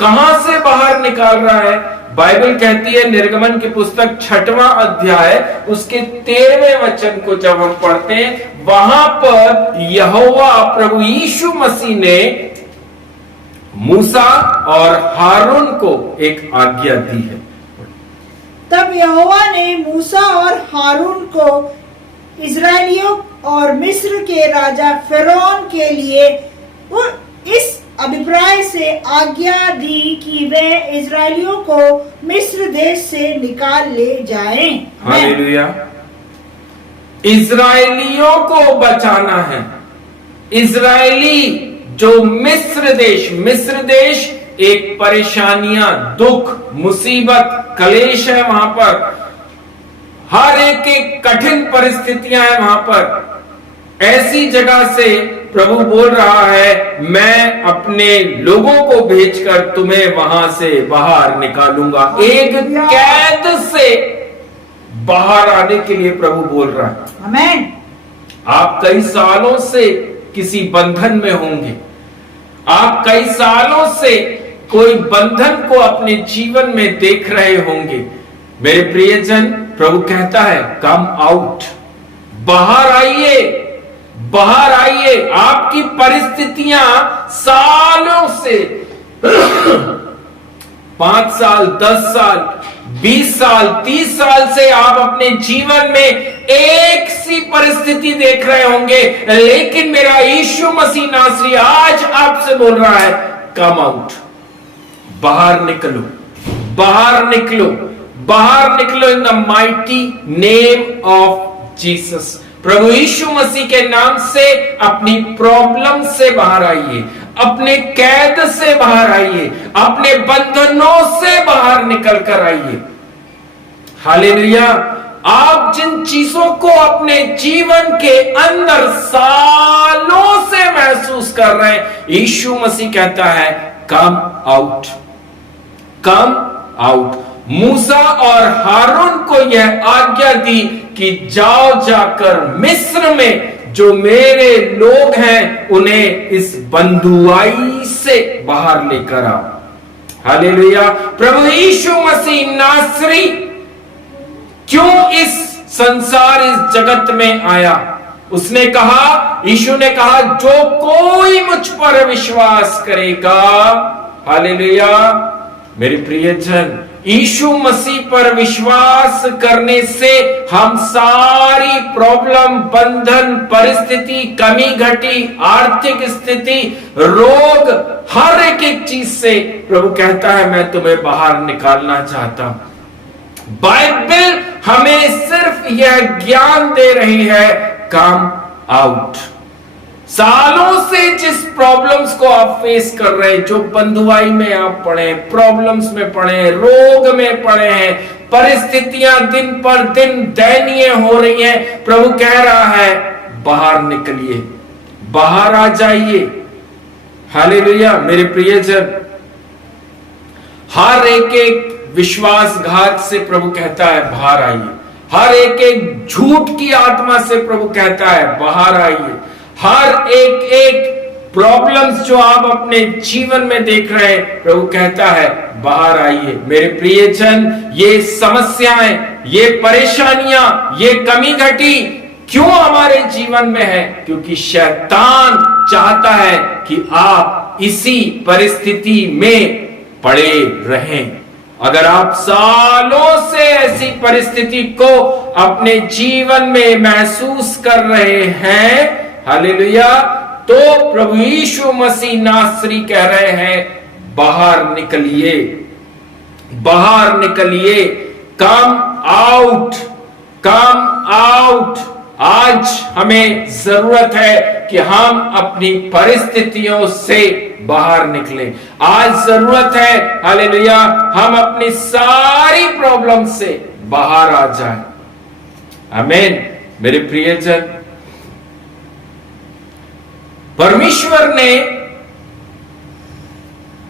कहां से बाहर निकाल रहा है? बाइबल कहती है, निर्गमन की पुस्तक 6वां अध्याय उसके 13वें वचन को जब हम पढ़ते हैं, वहां पर यहोवा प्रभु यीशु मसीह ने मूसा और हारून को एक आज्ञा दी है। तब यहोवा ने मूसा और हारून को इजराइलियों और मिस्र के राजा फिरौन के लिए इस अभिप्राय से आज्ञा दी कि वे इजराइलियों को मिस्र देश से निकाल ले जाएं। हालेलुया। इजराइलियों को बचाना है। इजरायली जो मिस्र देश एक परेशानियां, दुख, मुसीबत, कलेश है वहां पर, हर एक कठिन परिस्थितियां हैं वहां पर। ऐसी जगह से प्रभु बोल रहा है, मैं अपने लोगों को भेजकर तुम्हें वहां से बाहर निकालूंगा। एक कैद से बाहर आने के लिए प्रभु बोल रहा है। आमेन। आप कई सालों से किसी बंधन में होंगे, आप कई सालों से कोई बंधन को अपने जीवन में देख रहे होंगे। मेरे प्रियजन, प्रभु कहता है कम आउट, बाहर आइए, बाहर आइए। आपकी परिस्थितियां सालों से 5 साल, 10 साल, 20 साल, 30 साल से आप अपने जीवन में एक सी परिस्थिति देख रहे होंगे, लेकिन मेरा यीशु मसीह नासरी आज आपसे बोल रहा है कम आउट, बाहर निकलो, बाहर निकलो, बाहर निकलो in the mighty name of Jesus. प्रभु यीशु मसीह के नाम से अपनी प्रॉब्लम से बाहर आइए, अपने कैद से बाहर आइए, अपने बंधनों से बाहर निकल कर आइए। हालेलुया। आप जिन चीजों को अपने जीवन के अंदर सालों से महसूस कर रहे हैं, यीशु मसीह कहता है कम आउट, कम आउट। मूसा और हारून को यह आज्ञा दी कि जाओ जाकर मिस्र में जो मेरे लोग हैं उन्हें इस बंधुआई से बाहर लेकर आओ। हालेलुया। प्रभु यीशु मसीह नासरी क्यों इस संसार, इस जगत में आया? उसने कहा, यीशु ने कहा, जो कोई मुझ पर विश्वास करेगा, हालेलुया। मेरे प्रियजन, यीशु मसीह पर विश्वास करने से हम सारी प्रॉब्लम, बंधन, परिस्थिति, कमी घटी, आर्थिक स्थिति, रोग, हर एक चीज से प्रभु कहता है मैं तुम्हें बाहर निकालना चाहता हूं। बाइबल हमें सिर्फ यह ज्ञान दे रही है कम आउट। सालों से जिस प्रॉब्लम्स को आप फेस कर रहे हैं, जो बंधुआई में आप पड़े हैं, प्रॉब्लम्स में पड़े हैं, रोग में पड़े हैं, परिस्थितियां दिन पर दिन दयनीय हो रही हैं, प्रभु कह रहा है बाहर निकलिए, बाहर आ जाइए। हालेलुया। मेरे प्रियजन, हर एक विश्वासघात से प्रभु कहता है बाहर आइए, हर एक झूठ की आत्मा से प्रभु कहता है बाहर आइए, हर एक प्रॉब्लम्स जो आप अपने जीवन में देख रहे हैं, प्रभु कहता है बाहर आइए। मेरे प्रियजन, ये समस्याएं, ये परेशानियां, ये कमी घटी क्यों हमारे जीवन में है? क्योंकि शैतान चाहता है कि आप इसी परिस्थिति में पड़े रहें। अगर आप सालों से ऐसी परिस्थिति को अपने जीवन में महसूस कर रहे हैं, हालेलुया, तो प्रभु यीशु मसीह नासरी कह रहे हैं बाहर निकलिए, बाहर निकलिए, कम आउट, कम आउट। आज हमें जरूरत है कि हम अपनी परिस्थितियों से बाहर निकले। आज जरूरत है, हालेलुया, हम अपनी सारी प्रॉब्लम से बाहर आ जाएं। आमीन। मेरे प्रियजन, परमेश्वर ने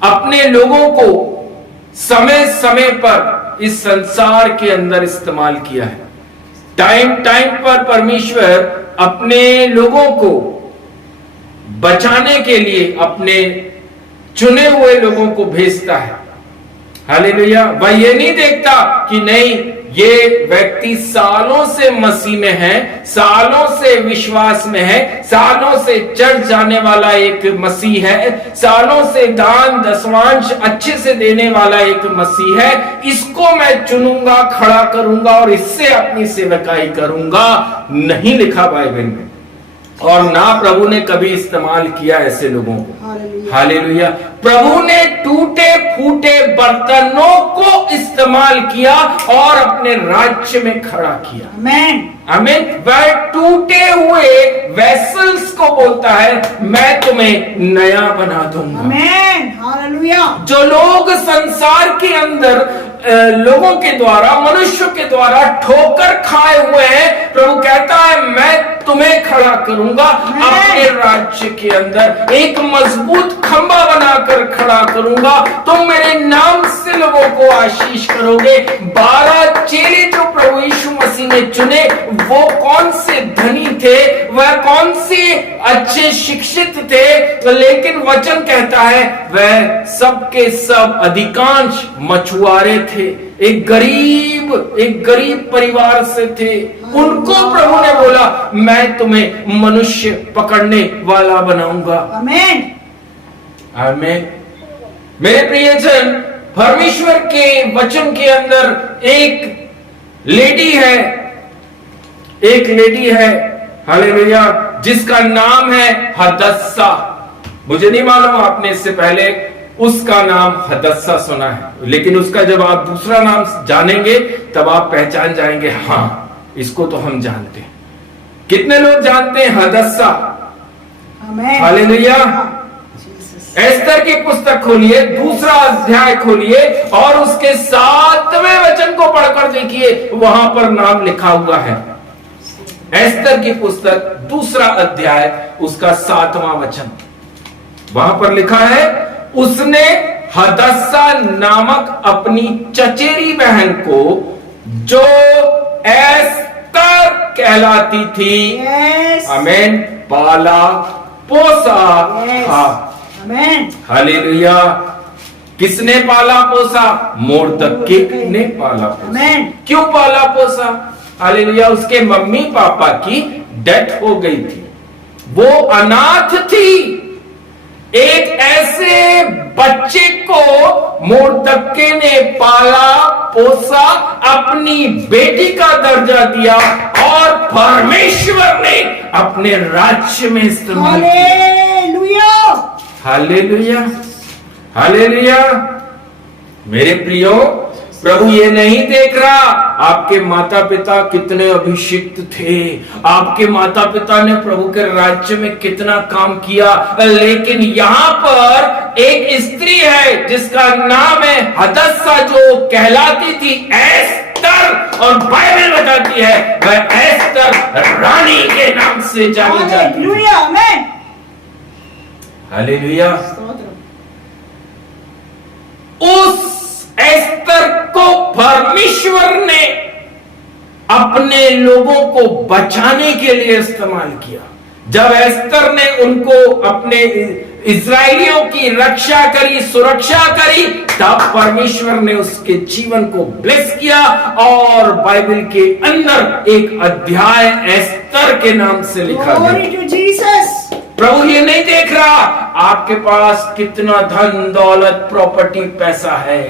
अपने लोगों को समय समय पर इस संसार के अंदर इस्तेमाल किया है। टाइम टाइम पर परमेश्वर अपने लोगों को बचाने के लिए अपने चुने हुए लोगों को भेजता है। हालेलुया। वह ये नहीं देखता कि नहीं, ये व्यक्ति सालों से मसीह में है, सालों से विश्वास में है, सालों से चर्च जाने वाला एक मसीह है, सालों से दान दशमांश अच्छे से देने वाला एक मसीह है, इसको मैं चुनूंगा, खड़ा करूंगा और इससे अपनी सेवकाई करूंगा। नहीं लिखा बाइबल में, और ना प्रभु ने कभी इस्तेमाल किया ऐसे लोगों को। हालेलुया। प्रभु ने टूटे फूटे बर्तनों को इस्तेमाल किया और अपने राज्य में खड़ा किया। आमीन। आमीन। वह टूटे हुए वेसल्स को बोलता है, मैं तुम्हें नया बना दूंगा। आमीन। हालेलुया। जो लोग संसार के अंदर लोगों के द्वारा, मनुष्यों के द्वारा ठोकर खाए हुए हैं, प्रभु कहता है मैं तुम्हें खड़ा करूंगा अपने राज्य के अंदर, एक मजबूत खंबा बनाकर खड़ा करूंगा। तुम मेरे नाम से लोगों को आशीष करोगे। 12 चेले जो प्रभु यीशु मसीह ने चुने, वो कौन से धनी थे, वह कौन से अच्छे शिक्षित थे, लेकिन वचन कहता है वह सबके सब अधिकांश मछुआरे थे। एक गरीब परिवार से थे। उनको प्रभु ने बोला मैं तुम्हें मनुष्य पकड़ने वाला बनाऊंगा। आमीन। आमीन। मेरे प्रियजन, परमेश्वर के वचन के अंदर एक लेडी है, हालेलुया, जिसका नाम है हदस्सा। मुझे नहीं मालूम आपने इससे पहले उसका नाम हदस्सा सुना है, लेकिन उसका जब आप दूसरा नाम जानेंगे तब आप पहचान जाएंगे, हाँ इसको तो हम जानते हैं। कितने लोग जानते हैं हदस्सा? आमीन। हालेलुया। एस्तर की पुस्तक खोलिए, दूसरा अध्याय खोलिए और उसके 7वें वचन को पढ़कर देखिए, वहां पर नाम लिखा हुआ है। एस्तर की पुस्तक दूसरा अध्याय उसका 7वां वचन, वहां पर लिखा है, उसने हदस्सा नामक अपनी चचेरी बहन को, जो एस्तर कहलाती थी, आमीन, पाला पोसा था। आमीन। हालेलुया। किसने पाला पोसा? मोर्दकै ने पाला पोसा। आमीन। क्यों पाला पोसा? हालेलुया। उसके मम्मी पापा की डेथ हो गई थी, वो अनाथ थी। एक ऐसे बच्चे को मोर्दकै ने पाला पोसा, अपनी बेटी का दर्जा दिया और परमेश्वर ने अपने राज्य में इस्तेमाल किया। हालेलुया। हालेलुया। मेरे प्रियो, प्रभु ये नहीं देख रहा आपके माता पिता कितने अभिषिक्त थे, आपके माता पिता ने प्रभु के राज्य में कितना काम किया, लेकिन यहाँ पर एक स्त्री है जिसका नाम है हदस्सा, जो कहलाती थी एस्तर, और बाइबल बताती है वह एस्तर रानी के नाम से जानी जाती है। हालेलुया। उस एस्तर को परमेश्वर ने अपने लोगों को बचाने के लिए इस्तेमाल किया। जब एस्तर ने उनको अपने इजराइलियों की रक्षा करी, सुरक्षा करी, तब परमेश्वर ने उसके जीवन को ब्लेस किया और बाइबल के अंदर एक अध्याय एस्तर के नाम से लिखा Glory गया। to Jesus. प्रभु ये नहीं देख रहा आपके पास कितना धन दौलत प्रॉपर्टी पैसा है,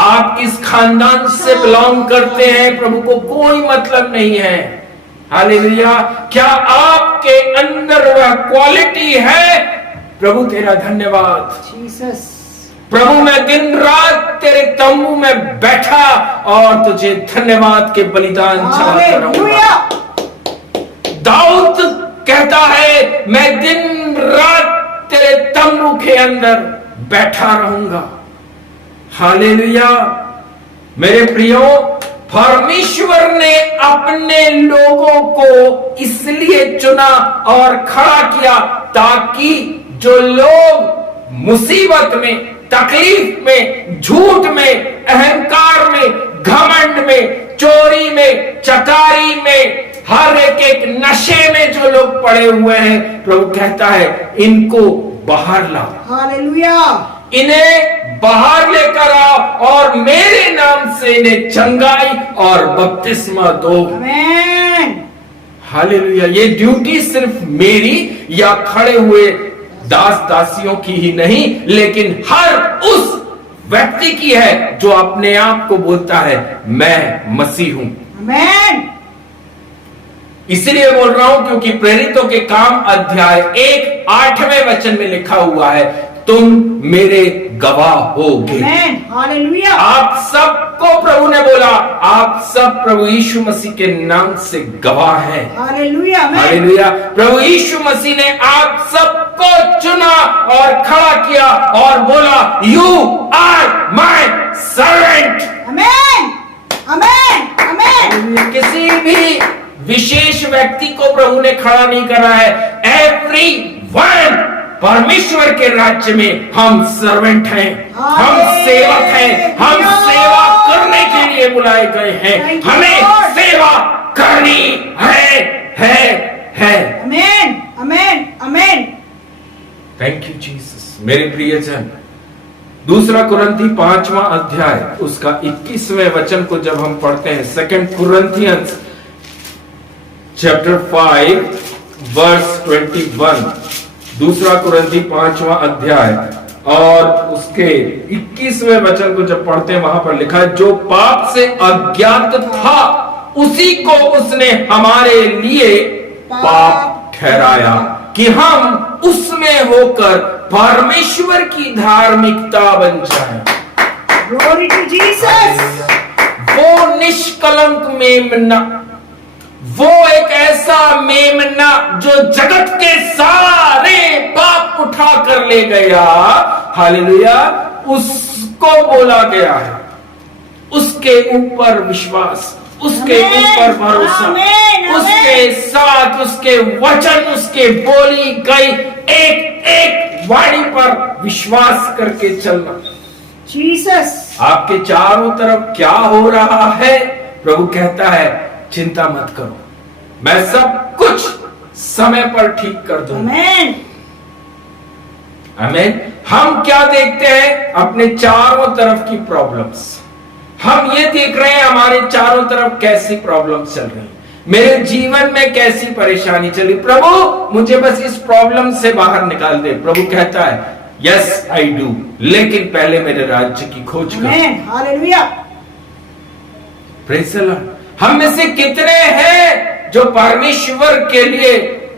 आप किस खानदान से बिलोंग करते हैं, प्रभु को कोई मतलब नहीं है। हालेलुया। क्या आपके अंदर वह क्वालिटी है? प्रभु तेरा धन्यवाद। Jesus. प्रभु मैं दिन रात तेरे तंबू में बैठा और तुझे धन्यवाद के बलिदान चढ़ाता रहूंगा। Hallelujah. दाऊद कहता है मैं दिन रात तेरे तंबू के अंदर बैठा रहूंगा। हालेलुया। मेरे प्रियो, परमेश्वर ने अपने लोगों को इसलिए चुना और खड़ा किया ताकि जो लोग मुसीबत में, तकलीफ में, झूठ में, अहंकार में, घमंड में, चोरी में, चकारी में, हर एक नशे में जो लोग पड़े हुए हैं, प्रभु कहता है इनको बाहर लाओ, Hallelujah. इन्हें बाहर लेकर आओ और मेरे नाम से इन्हें चंगाई और बपतिस्मा दो। Amen. हालेलुया। ये ड्यूटी सिर्फ मेरी या खड़े हुए दास दासियों की ही नहीं, लेकिन हर उस व्यक्ति की है जो अपने आप को बोलता है मैं मसीह हूं। Amen. इसलिए बोल रहा हूं क्योंकि प्रेरितों के काम अध्याय 1:8वें वचन में लिखा हुआ है तुम मेरे गवाह होगे। Amen. Hallelujah. आप सबको प्रभु ने बोला आप सब प्रभु यीशु मसीह के नाम से गवाह हैं। Hallelujah. Amen. हालेलुया। प्रभु यीशु मसीह ने आप सबको चुना और खड़ा किया और बोला you are my servant. Amen. Amen. Amen. किसी भी विशेष व्यक्ति को प्रभु ने खड़ा नहीं करा है। एवरी वन परमेश्वर के राज्य में हम सर्वेंट हैं, हम सेवक हैं, हम सेवा करने के लिए बुलाए गए हैं, हमें सेवा करनी है। Amen. Amen. Amen. Thank you Jesus. मेरे प्रियजन, दूसरा कुरिन्थी 5वां अध्याय उसका 21वें वचन को जब हम पढ़ते हैं, 2 Corinthians chapter 5 verse 21, दूसरा कुरिन्थी 5वां अध्याय और उसके 21वें वचन को जब पढ़ते हैं वहां पर लिखा है जो पाप से अज्ञात था उसी को उसने हमारे लिए पाप ठहराया कि हम उसमें होकर परमेश्वर की धार्मिकता बन जाएं। Glory to Jesus. वो निष्कलंक मेमना, वो एक ऐसा मेमना जो जगत के सारे पाप उठा कर ले गया। हालेलुया। उसको बोला गया है, उसके ऊपर विश्वास, उसके ऊपर भरोसा, उसके साथ उसके वचन, उसके बोली गई एक एक वाणी पर विश्वास करके चलना। Jesus. आपके चारों तरफ क्या हो रहा है, प्रभु कहता है चिंता मत करो, मैं सब कुछ समय पर ठीक कर दूंगा। Amen. आमीन। हम क्या देखते हैं? अपने चारों तरफ की प्रॉब्लम्स। हम ये देख रहे हैं हमारे चारों तरफ कैसी प्रॉब्लम्स चल रही, मेरे जीवन में कैसी परेशानी चली। प्रभु मुझे बस इस प्रॉब्लम से बाहर निकाल दे। प्रभु कहता है यस आई डू, लेकिन पहले मेरे राज्य की खोज करो। Amen. Hallelujah. Praise the Lord. हम में से कितने हैं जो परमेश्वर के लिए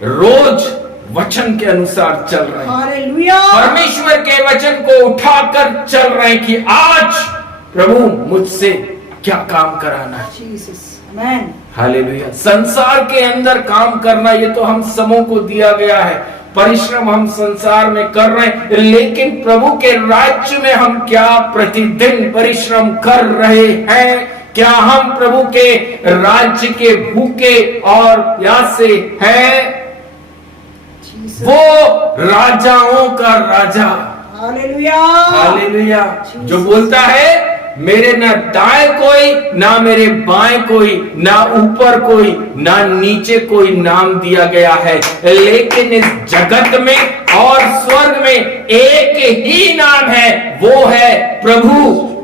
रोज वचन के अनुसार चल रहे हैं, Hallelujah. परमेश्वर के वचन को उठाकर चल रहे हैं कि आज प्रभु मुझसे क्या काम कराना है। Jesus. Amen. हालेलुया। संसार के अंदर काम करना ये तो हम सबों को दिया गया है, परिश्रम हम संसार में कर रहे हैं, लेकिन प्रभु के राज्य में हम क्या प्रतिदिन परिश्रम कर रहे हैं? क्या हम प्रभु के राज्य के भूखे और प्यासे हैं? Jesus. वो राजाओं का राजा, Hallelujah. हालेलुया, जो बोलता है मेरे ना दाएं कोई, ना मेरे बाएं कोई, ना ऊपर कोई, ना नीचे कोई नाम दिया गया है, लेकिन इस जगत में और स्वर्ग में एक ही नाम है, वो है प्रभु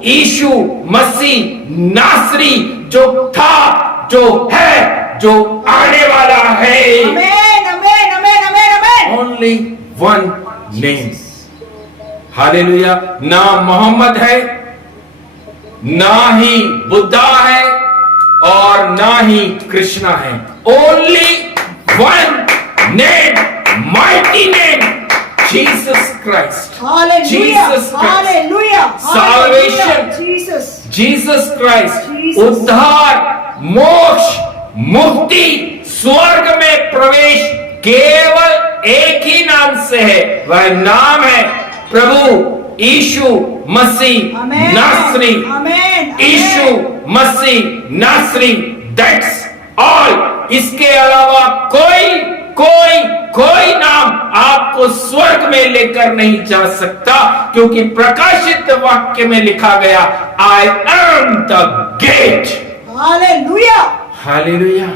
यीशु मसीह नासरी, जो था, जो है, जो आने वाला है। आमेन, आमेन, आमेन, आमेन, आमेन। Only one name. हालेलुया। ना मोहम्मद है, ना ही बुद्धा है, और ना ही कृष्णा है। Only one name, mighty name, Jesus Christ. Hallelujah, Jesus Christ. Hallelujah, Salvation. Jesus, Jesus Christ Jesus. उद्धार, मोक्ष, मुक्ति, स्वर्ग में प्रवेश केवल एक ही नाम से है, वह नाम है प्रभु यीशु मसीह आमेन, नासरी। आमेन, यीशु मसीह नासरी, दैट्स ऑल। इसके अलावा कोई कोई कोई नाम आपको स्वर्ग में लेकर नहीं जा सकता, क्योंकि प्रकाशित वाक्य में लिखा गया, I am the gate. Hallelujah, hallelujah.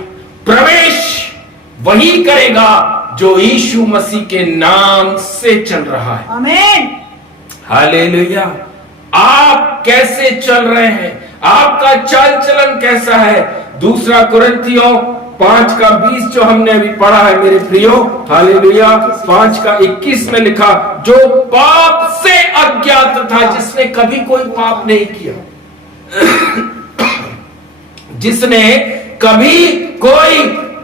प्रवेश वही करेगा जो यीशु मसीह के नाम से चल रहा है। आमेन। हालेलुया। आप कैसे चल रहे हैं? आपका चाल चलन कैसा है? दूसरा कुरिन्थियों 5:20 जो हमने अभी पढ़ा है मेरे प्रियो, हालेलुया, 5:21 में लिखा, जो पाप से अज्ञात था, जिसने कभी कोई पाप नहीं किया, जिसने कभी कोई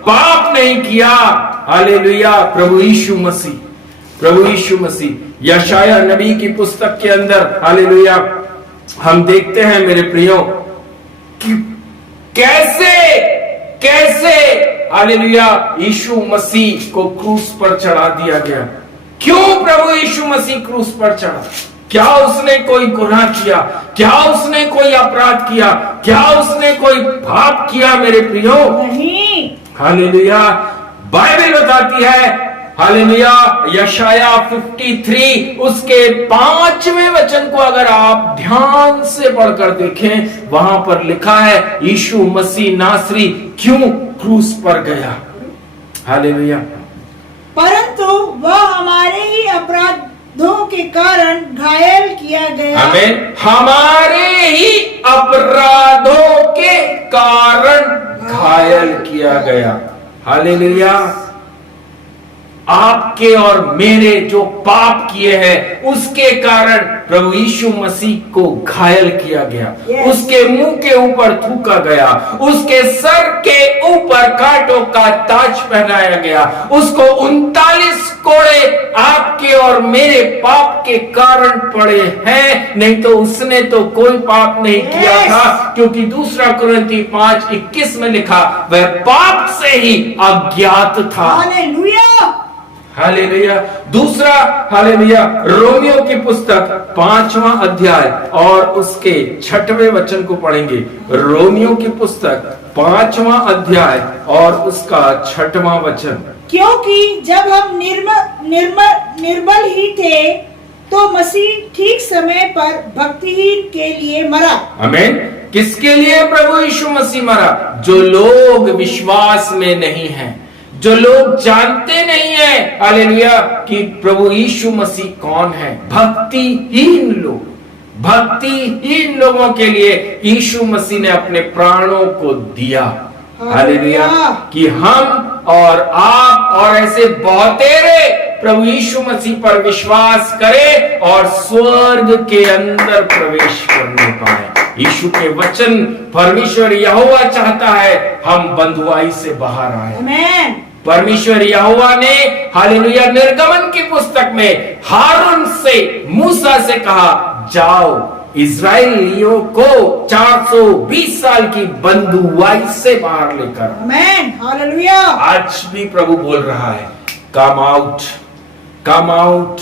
पाप नहीं किया, हालेलुया, प्रभु यीशु मसीह, प्रभु यीशु मसीह। यशाया नबी की पुस्तक के अंदर, हालेलुया, हम देखते हैं मेरे प्रियो कि कैसे कैसे हालेलुया यीशु मसीह को क्रूस पर चढ़ा दिया गया। क्यों प्रभु यीशु मसीह क्रूस पर चढ़ा? क्या उसने कोई गुनाह किया? क्या उसने कोई अपराध किया? क्या उसने कोई पाप किया मेरे प्रियो? नहीं। हालेलुया। बाइबल बताती है, हालेलुया, यशाया 53 उसके 5वें वचन को अगर आप ध्यान से पढ़कर देखें, वहां पर लिखा है यीशु मसीह नासरी क्यों क्रूस पर गया। हालेलुया। परंतु वह हमारे ही अपराधों के कारण घायल किया गया। आमीन। हमारे ही अपराधों के कारण घायल किया गया। हालेलुया। आपके और मेरे जो पाप किए हैं उसके कारण प्रभु यीशु मसीह को घायल किया गया। Yes. उसके मुंह के ऊपर थूका गया, उसके सर के ऊपर कांटों का ताज पहनाया गया, उसको 39 कोड़े आपके और मेरे पाप के कारण पड़े हैं। नहीं तो उसने तो कोई पाप नहीं किया Yes. था, क्योंकि दूसरा कुरिन्थी 5:21 में लिखा, वह पाप से ही अज्ञात था। हालेलुया। हालेलुया। दूसरा, हालेलुया, रोमियो की पुस्तक 5वां अध्याय और उसके 6वें वचन को पढ़ेंगे। रोमियो की पुस्तक 5वां अध्याय और उसका 6वां वचन। क्योंकि जब हम निर्बल ही थे, तो मसीह ठीक समय पर भक्तिहीन के लिए मरा। आमीन। किसके लिए प्रभु यीशु मसीह मरा? जो लोग विश्वास में नहीं हैं, जो लोग जानते नहीं है, हालेलुया, कि प्रभु यीशु मसीह कौन है। भक्तिहीन लोग, भक्तिहीन लोगों के लिए यीशु मसीह ने अपने प्राणों को दिया। हालेलुया। कि हम और आप और ऐसे बहुतेरे प्रभु यीशु मसीह पर विश्वास करें और स्वर्ग के अंदर प्रवेश करने पाए। यीशु के वचन, परमेश्वर यहोवा चाहता है हम बंधुआई से बाहर आए। आमेन। परमेश्वर यहोवा ने, हालेलुया, निर्गमन की पुस्तक में हारून से, मूसा से कहा, जाओ इस्राएलियों को 420 साल की बंधुआई से बाहर लेकर। आमेन। हालेलुया। आज भी प्रभु बोल रहा है, come out, come out.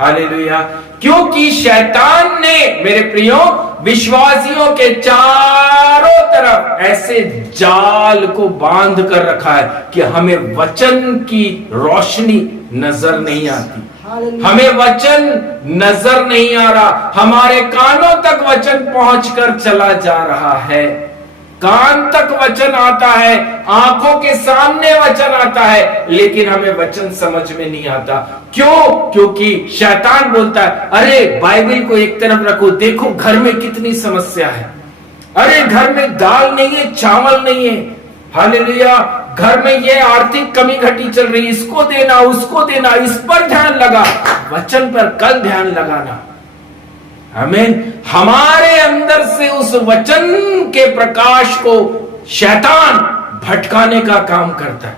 Hallelujah. क्योंकि शैतान ने मेरे प्रियो विश्वासियों के चारों तरफ ऐसे जाल को बांध कर रखा है कि हमें वचन की रोशनी नजर नहीं आती, हालेलुया। हमें वचन नजर नहीं आ रहा, हमारे कानों तक वचन पहुंचकर चला जा रहा है। कान तक वचन आता है, आंखों के सामने वचन आता है, लेकिन हमें वचन समझ में नहीं आता। क्यों? क्योंकि शैतान बोलता है, अरे बाइबल को एक तरफ रखो, देखो घर में कितनी समस्या है, अरे घर में दाल नहीं है, चावल नहीं है, हालेलुया, घर में ये आर्थिक कमी घटी चल रही, इसको देना, उसको देना, इस पर ध्यान लगा, वचन पर कल ध्यान लगाना। आमीन। हमारे अंदर से उस वचन के प्रकाश को शैतान भटकाने का काम करता है।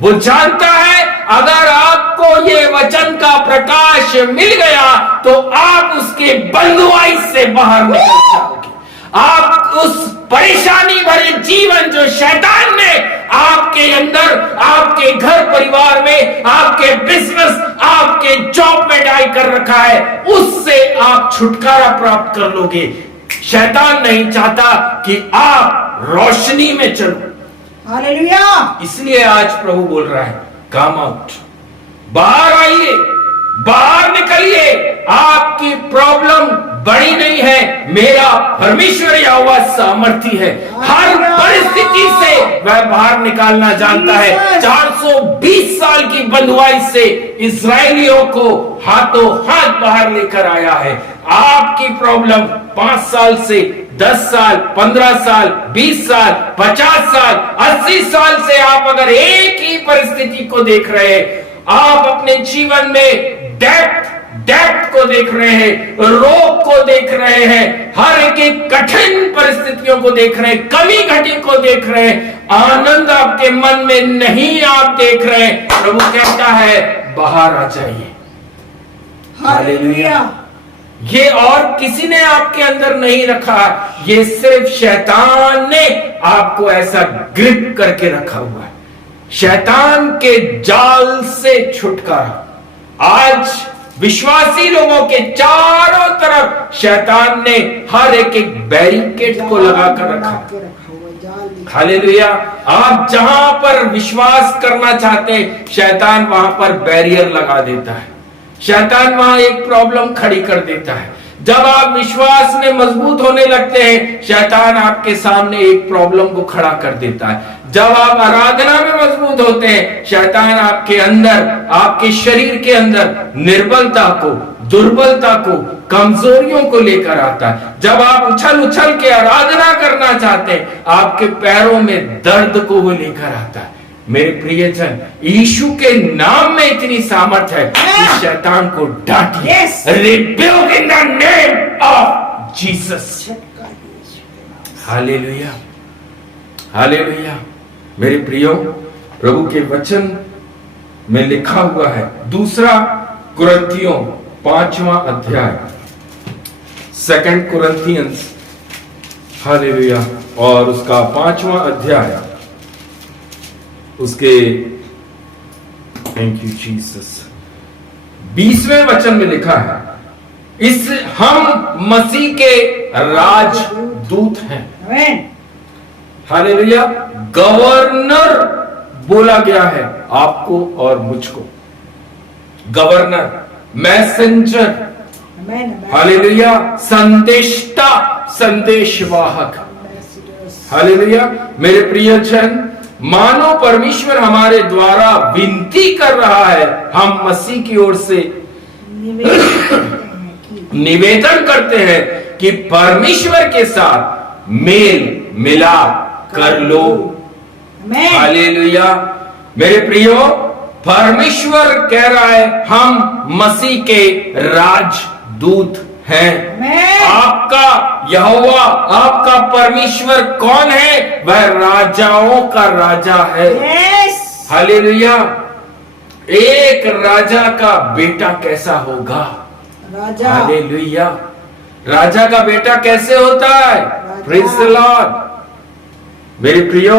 वो जानता है अगर आपको ये वचन का प्रकाश मिल गया तो आप उसके बंधुआई से बाहर निकल जाओगे। आप उस परेशानी भरे जीवन जो शैतान ने आपके अंदर, आपके घर परिवार में, आपके बिजनेस, आपके जॉब में डाल कर रखा है, उससे आप छुटकारा प्राप्त कर लोगे। शैतान नहीं चाहता कि आप रोशनी में चलो। हालेलुया। इसलिए आज प्रभु बोल रहा है, कम आउट, बाहर आइए, बाहर निकलिए। आपकी प्रॉब्लम बड़ी नहीं है, मेरा परमेश्वर यहोवा सामर्थी है, हर परिस्थिति से वह बाहर निकालना जानता है। 420 साल की बंधुआई से इस्राएलियों को हाथों हाथ बाहर लेकर आया है। आपकी प्रॉब्लम 5 साल से 10 साल, 15 साल, 20 साल, 50 साल, 80 साल से आप अगर एक ही परिस्थिति को देख रहे हैं, आप अपने जीवन में डेप्थ को देख रहे हैं, रोग को देख रहे हैं, हर एक कठिन परिस्थितियों को देख रहे हैं, कमी घटी को देख रहे हैं, आनंद आपके मन में नहीं आप देख रहे हैं, प्रभु कहता है बाहर आ जाइए। हालेलुया। ये और किसी ने आपके अंदर नहीं रखा, ये सिर्फ शैतान ने आपको ऐसा ग्रिप करके रखा हुआ है। शैतान के जाल से छुटकारा। आज विश्वासी लोगों के चारों तरफ शैतान ने हर एक बैरिकेड को लगाकर रखा। हालेलुया। आप जहां पर विश्वास करना चाहते हैं, शैतान वहां पर बैरियर लगा देता है, शैतान वहां एक प्रॉब्लम खड़ी कर देता है। जब आप विश्वास में मजबूत होने लगते हैं, शैतान आपके सामने एक प्रॉब्लम को खड़ा कर देता है। जब आप आराधना में मजबूत होते हैं, शैतान आपके अंदर, आपके शरीर के अंदर निर्बलता को, दुर्बलता को, कमजोरियों को लेकर आता है। जब आप उछल उछल के आराधना करना चाहते हैं, आपके पैरों में दर्द को वो लेकर आता है। मेरे प्रियजन, यीशु के नाम में इतनी सामर्थ है कि शैतान को डांटिए। Rebuke in the name of Jesus. Hallelujah, hallelujah. मेरे प्रियो, प्रभु के वचन में लिखा हुआ है, 2 कुरिन्थियों 5वां अध्याय, 2 कुरिन्थियंस, हालेलुया, और उसका 5वां अध्याय, उसके, थैंक यू जीसस, 20वें वचन में लिखा है, इस हम मसीह के राजदूत हैं। हालेलुया। गवर्नर बोला गया है आपको और मुझको, गवर्नर, मैसेंजर, हालेलुया, संदेष्टा, संदेशवाहक। हालेलुया। मेरे प्रियजन, मानो परमेश्वर हमारे द्वारा विनती कर रहा है, हम मसीह की ओर से निवेदन करते हैं कि परमेश्वर के साथ मेल मिलाप कर लो। हालेलुया। मेरे प्रियो, परमेश्वर कह रहा है हम मसीह के राजदूत हैं। आपका यहोवा, आपका परमेश्वर कौन है? वह राजाओं का राजा है। हालेलुया। एक राजा का बेटा कैसा होगा? राजा। हालेलुया। राजा का बेटा कैसे होता है? Praise the lord. मेरे प्रियो,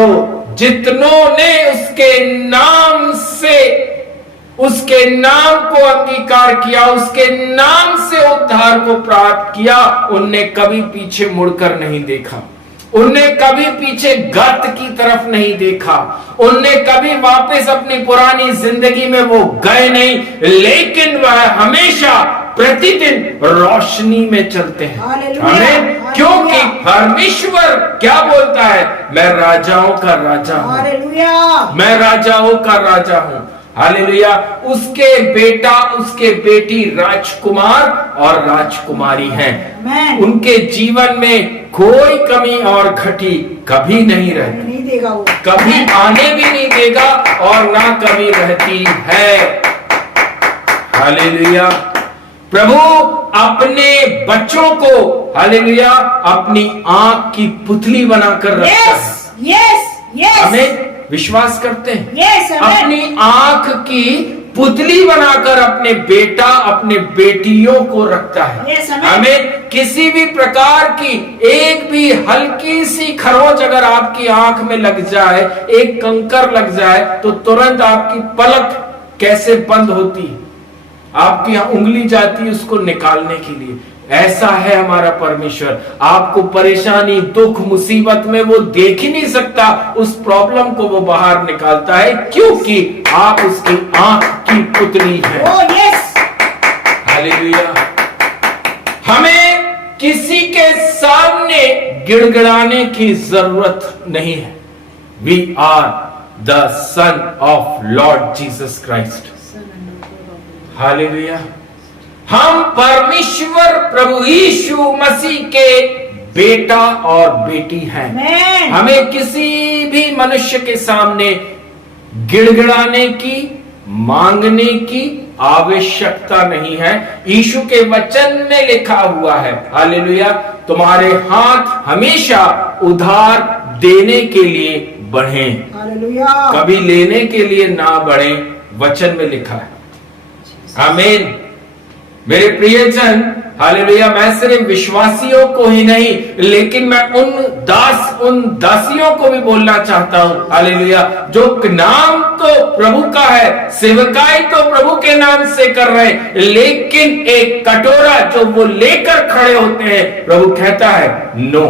जितनों ने उसके नाम से, उसके नाम को अंगीकार किया, उसके नाम से उद्धार को प्राप्त किया, उनने कभी पीछे मुड़कर नहीं देखा, उनने कभी पीछे गर्त की तरफ नहीं देखा, उनने कभी वापस अपनी पुरानी जिंदगी में वो गए नहीं, लेकिन वह हमेशा प्रतिदिन रोशनी में चलते हैं। आमीन। क्योंकि परमेश्वर क्या बोलता है, मैं राजाओं का राजा हूं, मैं राजाओं का राजा हूं। हालेलुया। उसके बेटा उसके बेटी राजकुमार और राजकुमारी हैं। उनके जीवन में कोई कमी और घटी कभी नहीं रहती, नहीं देगा वो, कभी आने भी नहीं देगा और ना कभी रहती है। हालेलुया। प्रभु अपने बच्चों को हालेलुया अपनी आंख की पुतली बनाकर रखता है। यस हमें विश्वास करते हैं। यस अपनी आंख की पुतली बनाकर अपने बेटा अपने बेटियों को रखता है। हमें किसी भी प्रकार की एक भी हल्की सी खरोंच अगर आपकी आंख में लग जाए, एक कंकर लग जाए, तो तुरंत आपकी पलक कैसे बंद होती है, आपकी उंगली जाती है उसको निकालने के लिए। ऐसा है हमारा परमेश्वर। आपको परेशानी दुख मुसीबत में वो देख ही नहीं सकता, उस प्रॉब्लम को वो बाहर निकालता है, क्योंकि आप उसकी आंख की पुतली है। हालेलुया। हमें किसी के सामने गिड़गिड़ाने की जरूरत नहीं है। We are the son of Lord Jesus Christ. Hallelujah. हम परमेश्वर प्रभु यीशु मसीह के बेटा और बेटी हैं। हमें किसी भी मनुष्य के सामने गिड़गिड़ाने की मांगने की आवश्यकता नहीं है। यीशु के वचन में लिखा हुआ है, हालेलुया, तुम्हारे हाथ हमेशा उधार देने के लिए बढ़े, कभी लेने के लिए ना बढ़े। वचन में लिखा है। आमीन। मेरे प्रियजन, हालेलुया, मैं सिर्फ विश्वासियों को ही नहीं, लेकिन मैं उन दासियों को भी बोलना चाहता हूं, हालेलुया, जो नाम तो प्रभु का है, सेवकाई तो प्रभु के नाम से कर रहे हैं, लेकिन एक कटोरा जो वो लेकर खड़े होते हैं, प्रभु कहता है नो।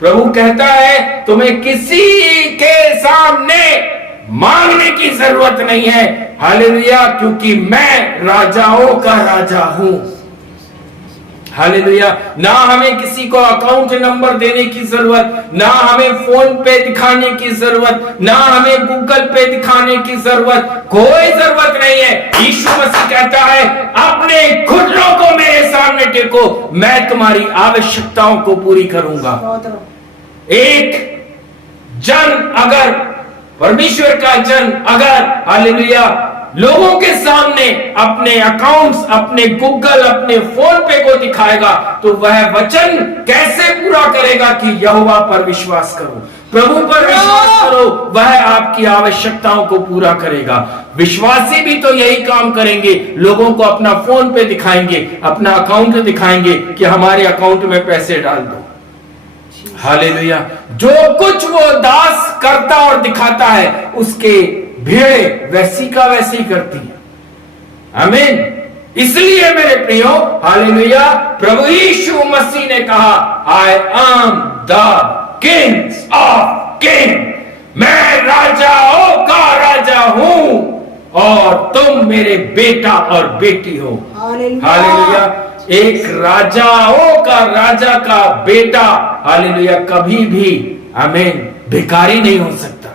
प्रभु कहता है तुम्हें किसी के सामने मांगने की जरूरत नहीं है। हालेलुया। क्योंकि मैं राजाओं का राजा हूं। हालेलुया। ना हमें किसी को अकाउंट नंबर देने की जरूरत, ना हमें फोन पे दिखाने की जरूरत, ना हमें गूगल पे दिखाने की जरूरत, कोई जरूरत नहीं है। यीशु मसीह कहता है अपने घुटनों को मेरे सामने टेको, मैं तुम्हारी आवश्यकताओं को पूरी करूंगा। एक जन अगर परमेश्वर का जन अगर हालेलुया लोगों के सामने अपने अकाउंट्स, अपने गूगल, अपने फोन पे को दिखाएगा, तो वह वचन कैसे पूरा करेगा कि यहोवा पर विश्वास करो, प्रभु पर विश्वास करो, वह आपकी आवश्यकताओं को पूरा करेगा। विश्वासी भी तो यही काम करेंगे, लोगों को अपना फोन पे दिखाएंगे, अपना अकाउंट दिखाएंगे कि हमारे अकाउंट में पैसे डाल दो। हालेलुया। जो कुछ वो दास करता और दिखाता है, उसके भेड़े वैसी का वैसी करती है। आमीन। इसलिए मेरे प्रियो, हालेलुया, प्रभु यीशु मसीह ने कहा आई am the king of king, मैं राजाओं का राजा हूं और तुम मेरे बेटा और बेटी हो। हालेलुया। एक राजाओं का राजा का बेटा, हालेलुया, कभी भी आमीन भिखारी नहीं हो सकता,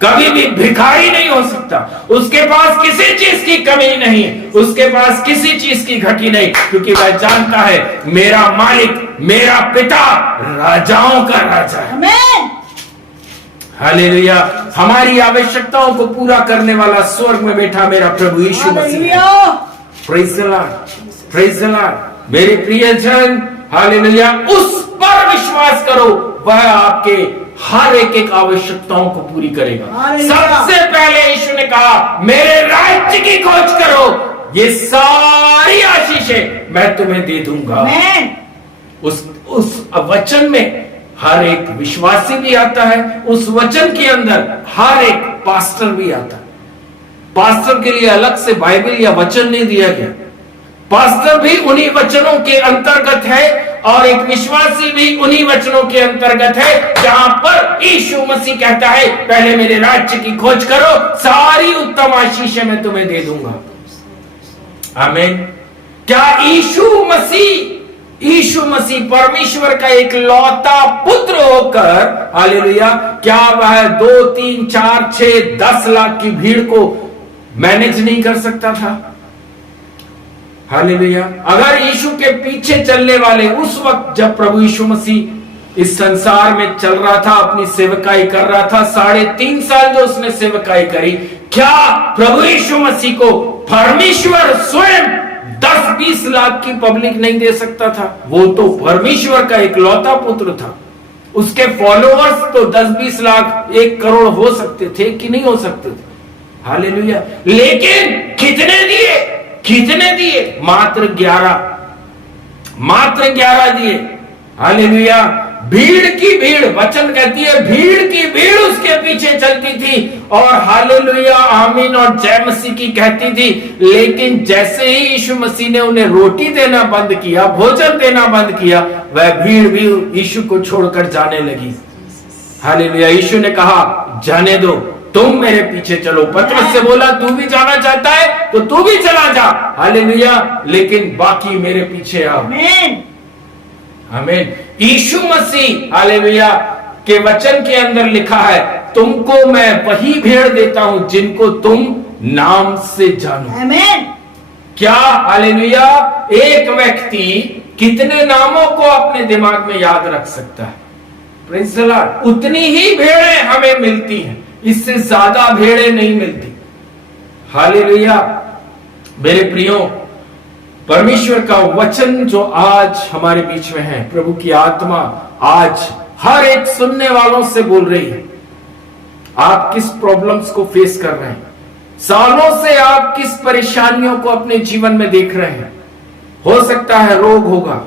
कभी भी भिखारी नहीं हो सकता। उसके पास किसी चीज की कमी नहीं, उसके पास किसी चीज की घटी नहीं, क्योंकि वह जानता है मेरा मालिक, मेरा पिता राजाओं का राजा है। आमीन। हालेलुया। हमारी आवश्यकताओं को पूरा करने वाला स्वर्ग में बैठा मेरा प्रभु यीशु मसीह। Praise the lord, praise the lord. मेरे प्रियजन, हालेलुया, उस पर विश्वास करो, वह आपके हर एक आवश्यकताओं को पूरी करेगा। सबसे पहले यीशु ने कहा मेरे राज्य की खोज करो, ये सारी आशीषें मैं तुम्हें दे दूंगा। उस वचन में हर एक विश्वासी भी आता है, उस वचन के अंदर हर एक पास्टर भी आता है। पास्टर के लिए अलग से बाइबल या वचन नहीं दिया गया, पास्टर भी उन्हीं वचनों के अंतर्गत है और एक विश्वासी भी उन्हीं वचनों के अंतर्गत है जहां पर यीशु मसीह कहता है पहले मेरे राज्य की खोज करो, सारी उत्तम आशीषें मैं तुम्हें दे दूंगा। आमीन। क्या यीशु मसीह परमेश्वर का एक लौता पुत्र होकर, हालेलुया, क्या वह 2, 3, 4, 6, 10 लाख की भीड़ को मैनेज नहीं कर सकता था? हालेलुया। अगर यीशु के पीछे चलने वाले उस वक्त जब प्रभु यीशु मसीह इस संसार में चल रहा था, अपनी सेवकाई कर रहा था, 3.5 साल जो उसने सेवकाई करी, क्या प्रभु यीशु मसीह को परमेश्वर स्वयं 10-20 लाख की पब्लिक नहीं दे सकता था? वो तो परमेश्वर का एक लौता पुत्र था। उसके फॉलोअर्स तो 10-20 लाख 1 करोड़ हो सकते थे कि नहीं हो सकते थे? हालेलुया। लेकिन कितने दिए? मात्र 11 दिए। हालेलुया। भीड़ की भीड़, वचन कहती है भीड़ की भीड़ उसके पीछे चलती थी और हालेलुया, आमीन और जय मसीह की कहती थी। लेकिन जैसे ही यीशु मसीह ने उन्हें रोटी देना बंद किया, भोजन देना बंद किया, वह भीड़ भी यीशु को छोड़कर जाने लगी। हालेलुया। यीशु ने कहा जाने दो, तुम मेरे पीछे चलो। पतरस से बोला तू भी जाना चाहता है तो तू भी चला जा। हालेलुया। लेकिन बाकी मेरे पीछे आओ। आमीन। यीशु मसीह, हालेलुया, के वचन के अंदर लिखा है तुमको मैं वही भेड़ देता हूं जिनको तुम नाम से जानो। आमीन। क्या हालेलुया, एक व्यक्ति कितने नामों को अपने दिमाग में याद रख सकता है? Praise the Lord. उतनी ही भेड़ें हमें मिलती हैं, इससे ज्यादा भेड़ें नहीं मिलती। हालेलुया। मेरे प्रियो, परमेश्वर का वचन जो आज हमारे बीच में है, प्रभु की आत्मा आज हर एक सुनने वालों से बोल रही है। आप किस प्रॉब्लम्स को फेस कर रहे हैं? सालों से आप किस परेशानियों को अपने जीवन में देख रहे हैं? हो सकता है रोग होगा,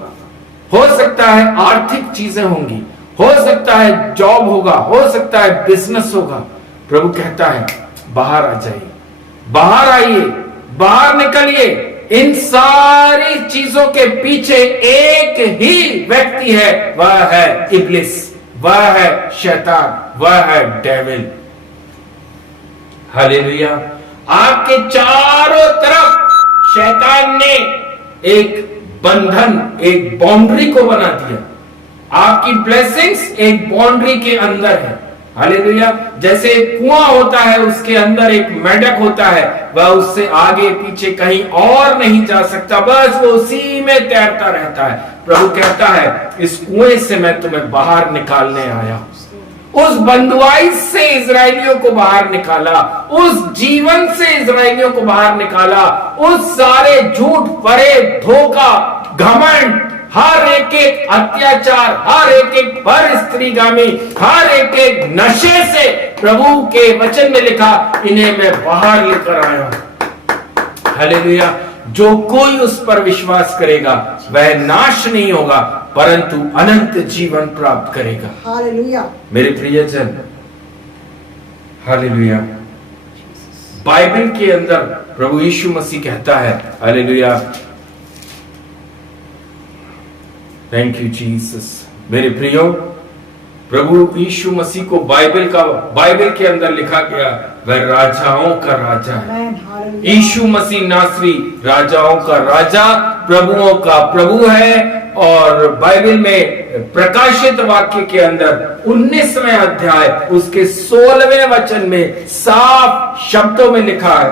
हो सकता है आर्थिक चीजें होंगी, हो सकता है जॉब होगा, हो सकता है बिजनेस होगा। प्रभु कहता है बाहर आ जाइए, बाहर आइए, बाहर निकलिए। इन सारी चीजों के पीछे एक ही व्यक्ति है, वह है इब्लिस, वह है शैतान, वह है डेविल। हालेलुया। आपके चारों तरफ शैतान ने एक बंधन, एक बाउंड्री को बना दिया। आपकी ब्लेसिंग्स एक बाउंड्री के अंदर है। हालेलुया। जैसे एक कुआं होता है, उसके अंदर एक मेंढक होता है, वह उससे आगे पीछे कहीं और नहीं जा सकता, बस वो उसी में तैरता रहता है। प्रभु कहता है इस कुएं से मैं तुम्हें बाहर निकालने आया। उस बंधुआई से इजराइलियों को बाहर निकाला, उस जीवन से इजराइलियों को बाहर निकाला, उस सारे झूठ, परे, धोखा, घमंड, हर एक अत्याचार, हर एक पर स्त्रीगामी, हर एक नशे से प्रभु के वचन में लिखा इन्हें मैं बाहर लेकर आया हूं। हालेलुया। जो कोई उस पर विश्वास करेगा वह नाश नहीं होगा परंतु अनंत जीवन प्राप्त करेगा। हालेलुया। मेरे प्रियजन, हालेलुया, बाइबल के अंदर प्रभु यीशु मसीह कहता है, हालेलुया, थैंक यू जीसस। मेरे प्रियो, प्रभु यीशु मसीह को बाइबल के अंदर लिखा गया वह राजाओं का राजा है। यीशु मसीह नासरी राजाओं का राजा, प्रभुओं का प्रभु है। और बाइबल में प्रकाशित वाक्य के अंदर 19वें अध्याय उसके 16वें वचन में साफ शब्दों में लिखा है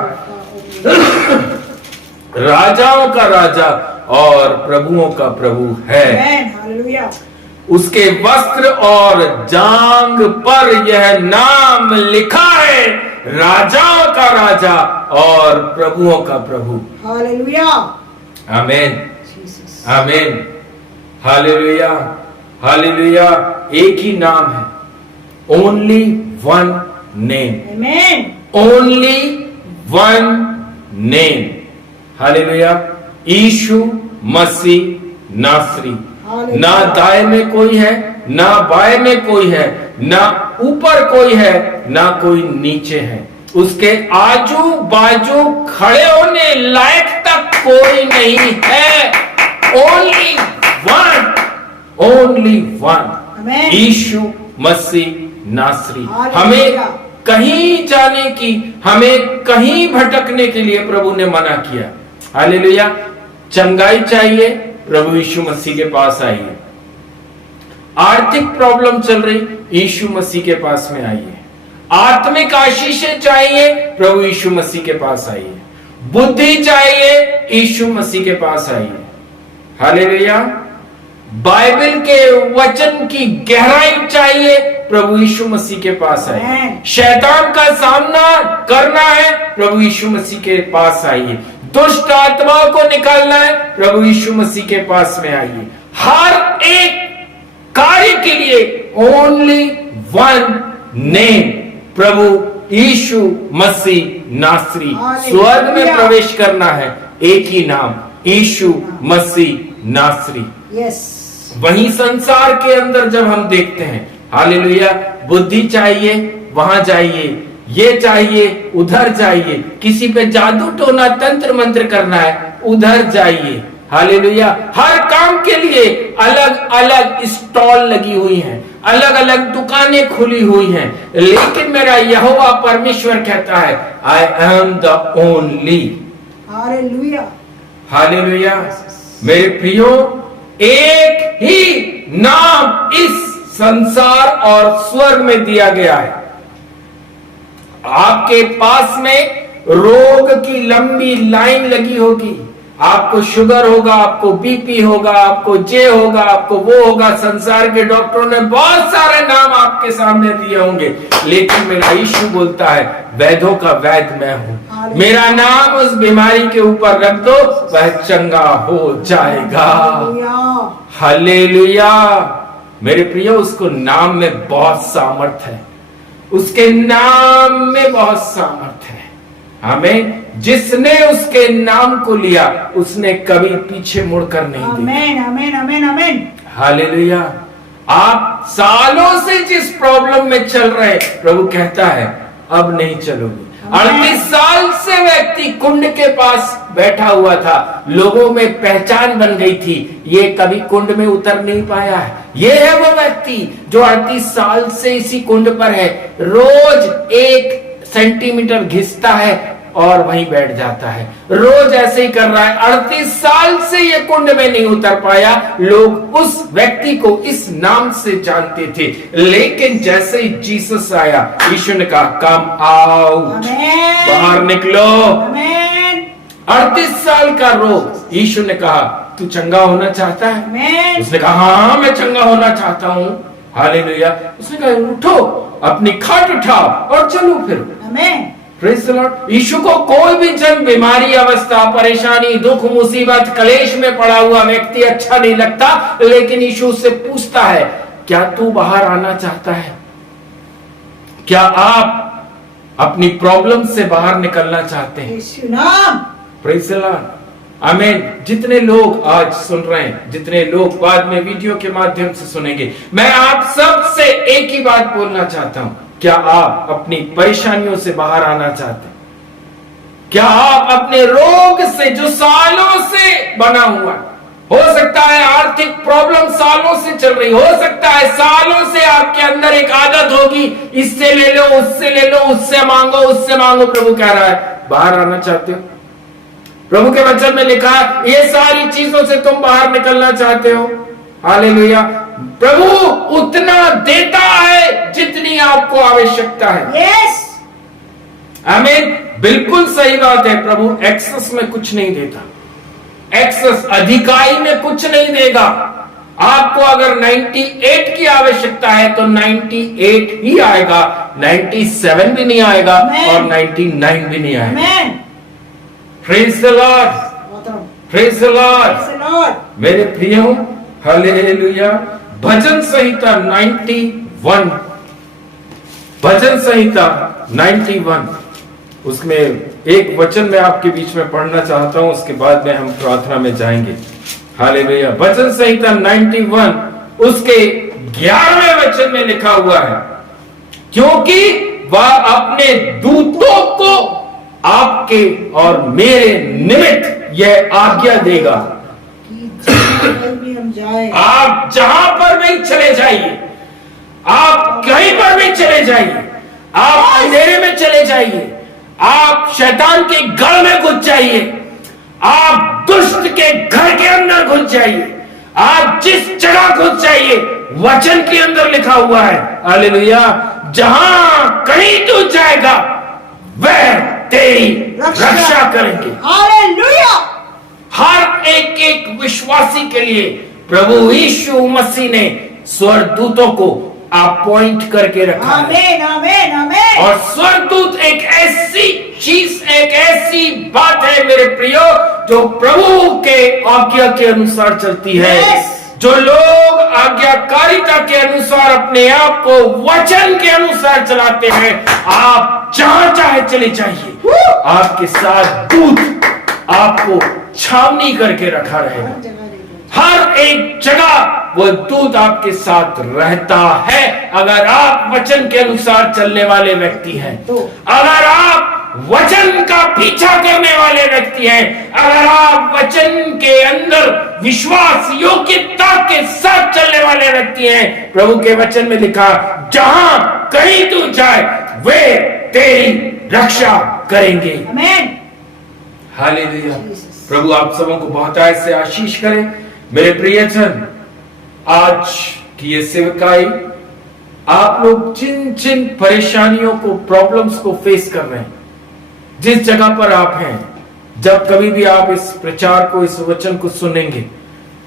राजाओं का राजा और प्रभुओं का प्रभु है। हालेलुया। उसके वस्त्र और जांग पर यह नाम लिखा है, राजाओं का राजा और प्रभुओं का प्रभु। हालेलुया। आमीन, आमीन, हालेलुया, हालेलुया। एक ही नाम है, ओनली वन नेम, आमीन, ओनली वन नेम। हालेलुया। यीशु मसीह नासरी। ना दाएं में कोई है, ना बाएं में कोई है, ना ऊपर कोई है, ना कोई नीचे है। उसके आजू बाजू खड़े होने लायक तक कोई नहीं है, ओनली वन, आमेन। यीशु मसीह नासरी। हालेलुया। हमें कहीं जाने की, हमें कहीं भटकने के लिए प्रभु ने मना किया। हालेलुया। चंगाई चाहिए, प्रभु यीशु मसीह के पास आइए। आर्थिक प्रॉब्लम चल रही, यीशु मसीह के पास में आइए। आत्मिक आशीषें चाहिए, प्रभु यीशु मसीह के पास आइए। बुद्धि चाहिए, यीशु मसीह के पास आइए। हालेलुया। बाइबल के वचन की गहराई चाहिए, प्रभु यीशु मसीह के पास आइए। आमेन। शैतान का सामना करना है, प्रभु यीशु मसीह के पास आइए। दुष्ट आत्माओं को निकालना है, प्रभु यीशु मसीह के पास में आइए। हर एक कार्य के लिए ओनली वन नेम, प्रभु यीशु मसीह नासरी। स्वर्ग में प्रवेश करना है, एक ही नाम, यीशु मसीह नासरी। यस। वहीं संसार के अंदर जब हम देखते हैं, हालेलुया, बुद्धि चाहिए, वहां जाइए, ये चाहिए, उधर जाइए। किसी पे जादू टोना तंत्र मंत्र करना है, उधर जाइए। हालेलुया। हर काम के लिए अलग अलग स्टॉल लगी हुई हैं, अलग अलग दुकानें खुली हुई हैं, लेकिन मेरा यहोवा परमेश्वर कहता है, आई am the only. Hallelujah. Hallelujah. मेरे प्रियो, एक ही नाम इस संसार और स्वर्ग में दिया गया है। आपके पास में रोग की लंबी लाइन लगी होगी, आपको शुगर होगा, आपको बीपी होगा, आपको जे होगा, आपको वो होगा। संसार के डॉक्टरों ने बहुत सारे नाम आपके सामने दिए होंगे, लेकिन मेरा यीशु बोलता है, वैद्यों का वैद्य मैं हूं। मेरा नाम उस बीमारी के ऊपर रख दो, वह चंगा हो जाएगा। हालेलुया। मेरे प्रियो, उसको नाम में बहुत सामर्थ है, उसके नाम में बहुत सामर्थ है। हमें जिसने उसके नाम को लिया, उसने कभी पीछे मुड़कर नहीं देखा। आमेन, आमेन, आमेन, आमेन। हालेलुया। आप सालों से जिस प्रॉब्लम में चल रहे, प्रभु कहता है, अब नहीं चलोगे। 38 साल से व्यक्ति कुंड के पास बैठा हुआ था, लोगों में पहचान बन गई थी, ये कभी कुंड में उतर नहीं पाया है। ये है वो व्यक्ति जो 38 साल से इसी कुंड पर है, रोज 1 सेंटीमीटर घिसता है और वहीं बैठ जाता है, रोज ऐसे ही कर रहा है। 38 साल से ये कुंड में नहीं उतर पाया। लोग उस व्यक्ति को इस नाम से जानते थे, लेकिन जैसे ही जीसस आया, यीशु ने कहा, कम आउट, बाहर निकलो। 38 साल का रोग, यीशु ने कहा, तू चंगा होना चाहता है? उसने कहा, हाँ मैं चंगा होना चाहता हूँ। हालेलुया। उसने कहा, उठो, अपनी खाट उठाओ और चलो फिर। Praise the Lord. यीशु को कोई भी जन, बीमारी, अवस्था, परेशानी, दुख, मुसीबत, क्लेश में पड़ा हुआ व्यक्ति अच्छा नहीं लगता, लेकिन यीशु उससे पूछता है, क्या तू बाहर आना चाहता है? क्या आप अपनी प्रॉब्लम से बाहर निकलना चाहते हैं? यीशु नाम। Praise the Lord. आमीन। जितने लोग आज सुन रहे हैं, जितने लोग बाद में वीडियो के माध्यम से सुनेंगे, मैं आप सब से एक ही बात बोलना चाहता हूं, क्या आप अपनी परेशानियों से बाहर आना चाहते हैं? क्या आप अपने रोग से, जो सालों से बना हुआ, हो सकता है आर्थिक प्रॉब्लम सालों से चल रही, हो सकता है सालों से आपके अंदर एक आदत होगी, इससे ले लो, उससे ले लो, उससे मांगो, उससे मांगो। प्रभु कह रहा है, बाहर आना चाहते हो? प्रभु के वचन में लिखा है, ये सारी चीजों से तुम बाहर निकलना चाहते हो। हालेलुया। प्रभु उतना देता है जितनी आपको आवश्यकता है। यस। आमीन। बिल्कुल सही बात है। प्रभु एक्सेस में कुछ नहीं देता, एक्सेस, अधिकाई में कुछ नहीं देगा। आपको अगर 98 की आवश्यकता है तो 98 ही आएगा, 97 भी नहीं आएगा और 99 भी नहीं आएगा। Praise the lord, praise the lord. मेरे प्रियो, हालेलुया। भजन संहिता 91, भजन संहिता 91, उसमें एक वचन मैं आपके बीच में पढ़ना चाहता हूं, उसके बाद में हम प्रार्थना में जाएंगे। हालेलुया। भजन संहिता 91 उसके 11वें वचन में लिखा हुआ है, क्योंकि वह अपने दूतों को आपके और मेरे निमित्त यह आज्ञा देगा कि जहाँ पर भी हम जाए, आप जहां पर भी चले जाइए, आप कहीं पर भी चले जाइए, आप अंधेरे में चले जाइए, आप शैतान के गढ़ में घुस जाइए, आप दुष्ट के घर के अंदर घुस जाइए, आप जिस जगह घुस जाइए, वचन के अंदर लिखा हुआ है, हालेलुया, जहां कहीं तू जाएगा वह तेरी रक्षा करेंगे। हालेलुया। हर एक विश्वासी के लिए प्रभु यीशु मसीह ने स्वर्गदूतों को अपॉइंट करके रखा है। आमीन आमीन आमीन। और स्वर्गदूत एक ऐसी चीज, एक ऐसी बात है मेरे प्रियो, जो प्रभु के आज्ञा के अनुसार चलती है। Yes. जो लोग आज्ञाकारिता के अनुसार अपने आप को वचन के अनुसार चलाते हैं, आप जहां चाहे चले जाइए, आपके साथ दूत आपको छावनी करके रखा रहेगा। हर एक जगह वो दूत आपके साथ रहता है, अगर आप वचन के अनुसार चलने वाले व्यक्ति हैं, अगर आप वचन का पीछा करने वाले व्यक्ति हैं, अगर आप वचन के अंदर विश्वास योग्यता के साथ चलने वाले व्यक्ति हैं। प्रभु के वचन में लिखा, जहां कहीं तू जाए वे तेरी रक्षा करेंगे। आमीन। हालेलुया। प्रभु आप सबों को बहुतायत से आशीष करे। मेरे प्रियजन, आज की ये सेवकाई, आप लोग जिन जिन परेशानियों को, प्रॉब्लम्स को फेस कर रहे हैं, जिस जगह पर आप हैं, जब कभी भी आप इस प्रचार को, इस वचन को सुनेंगे,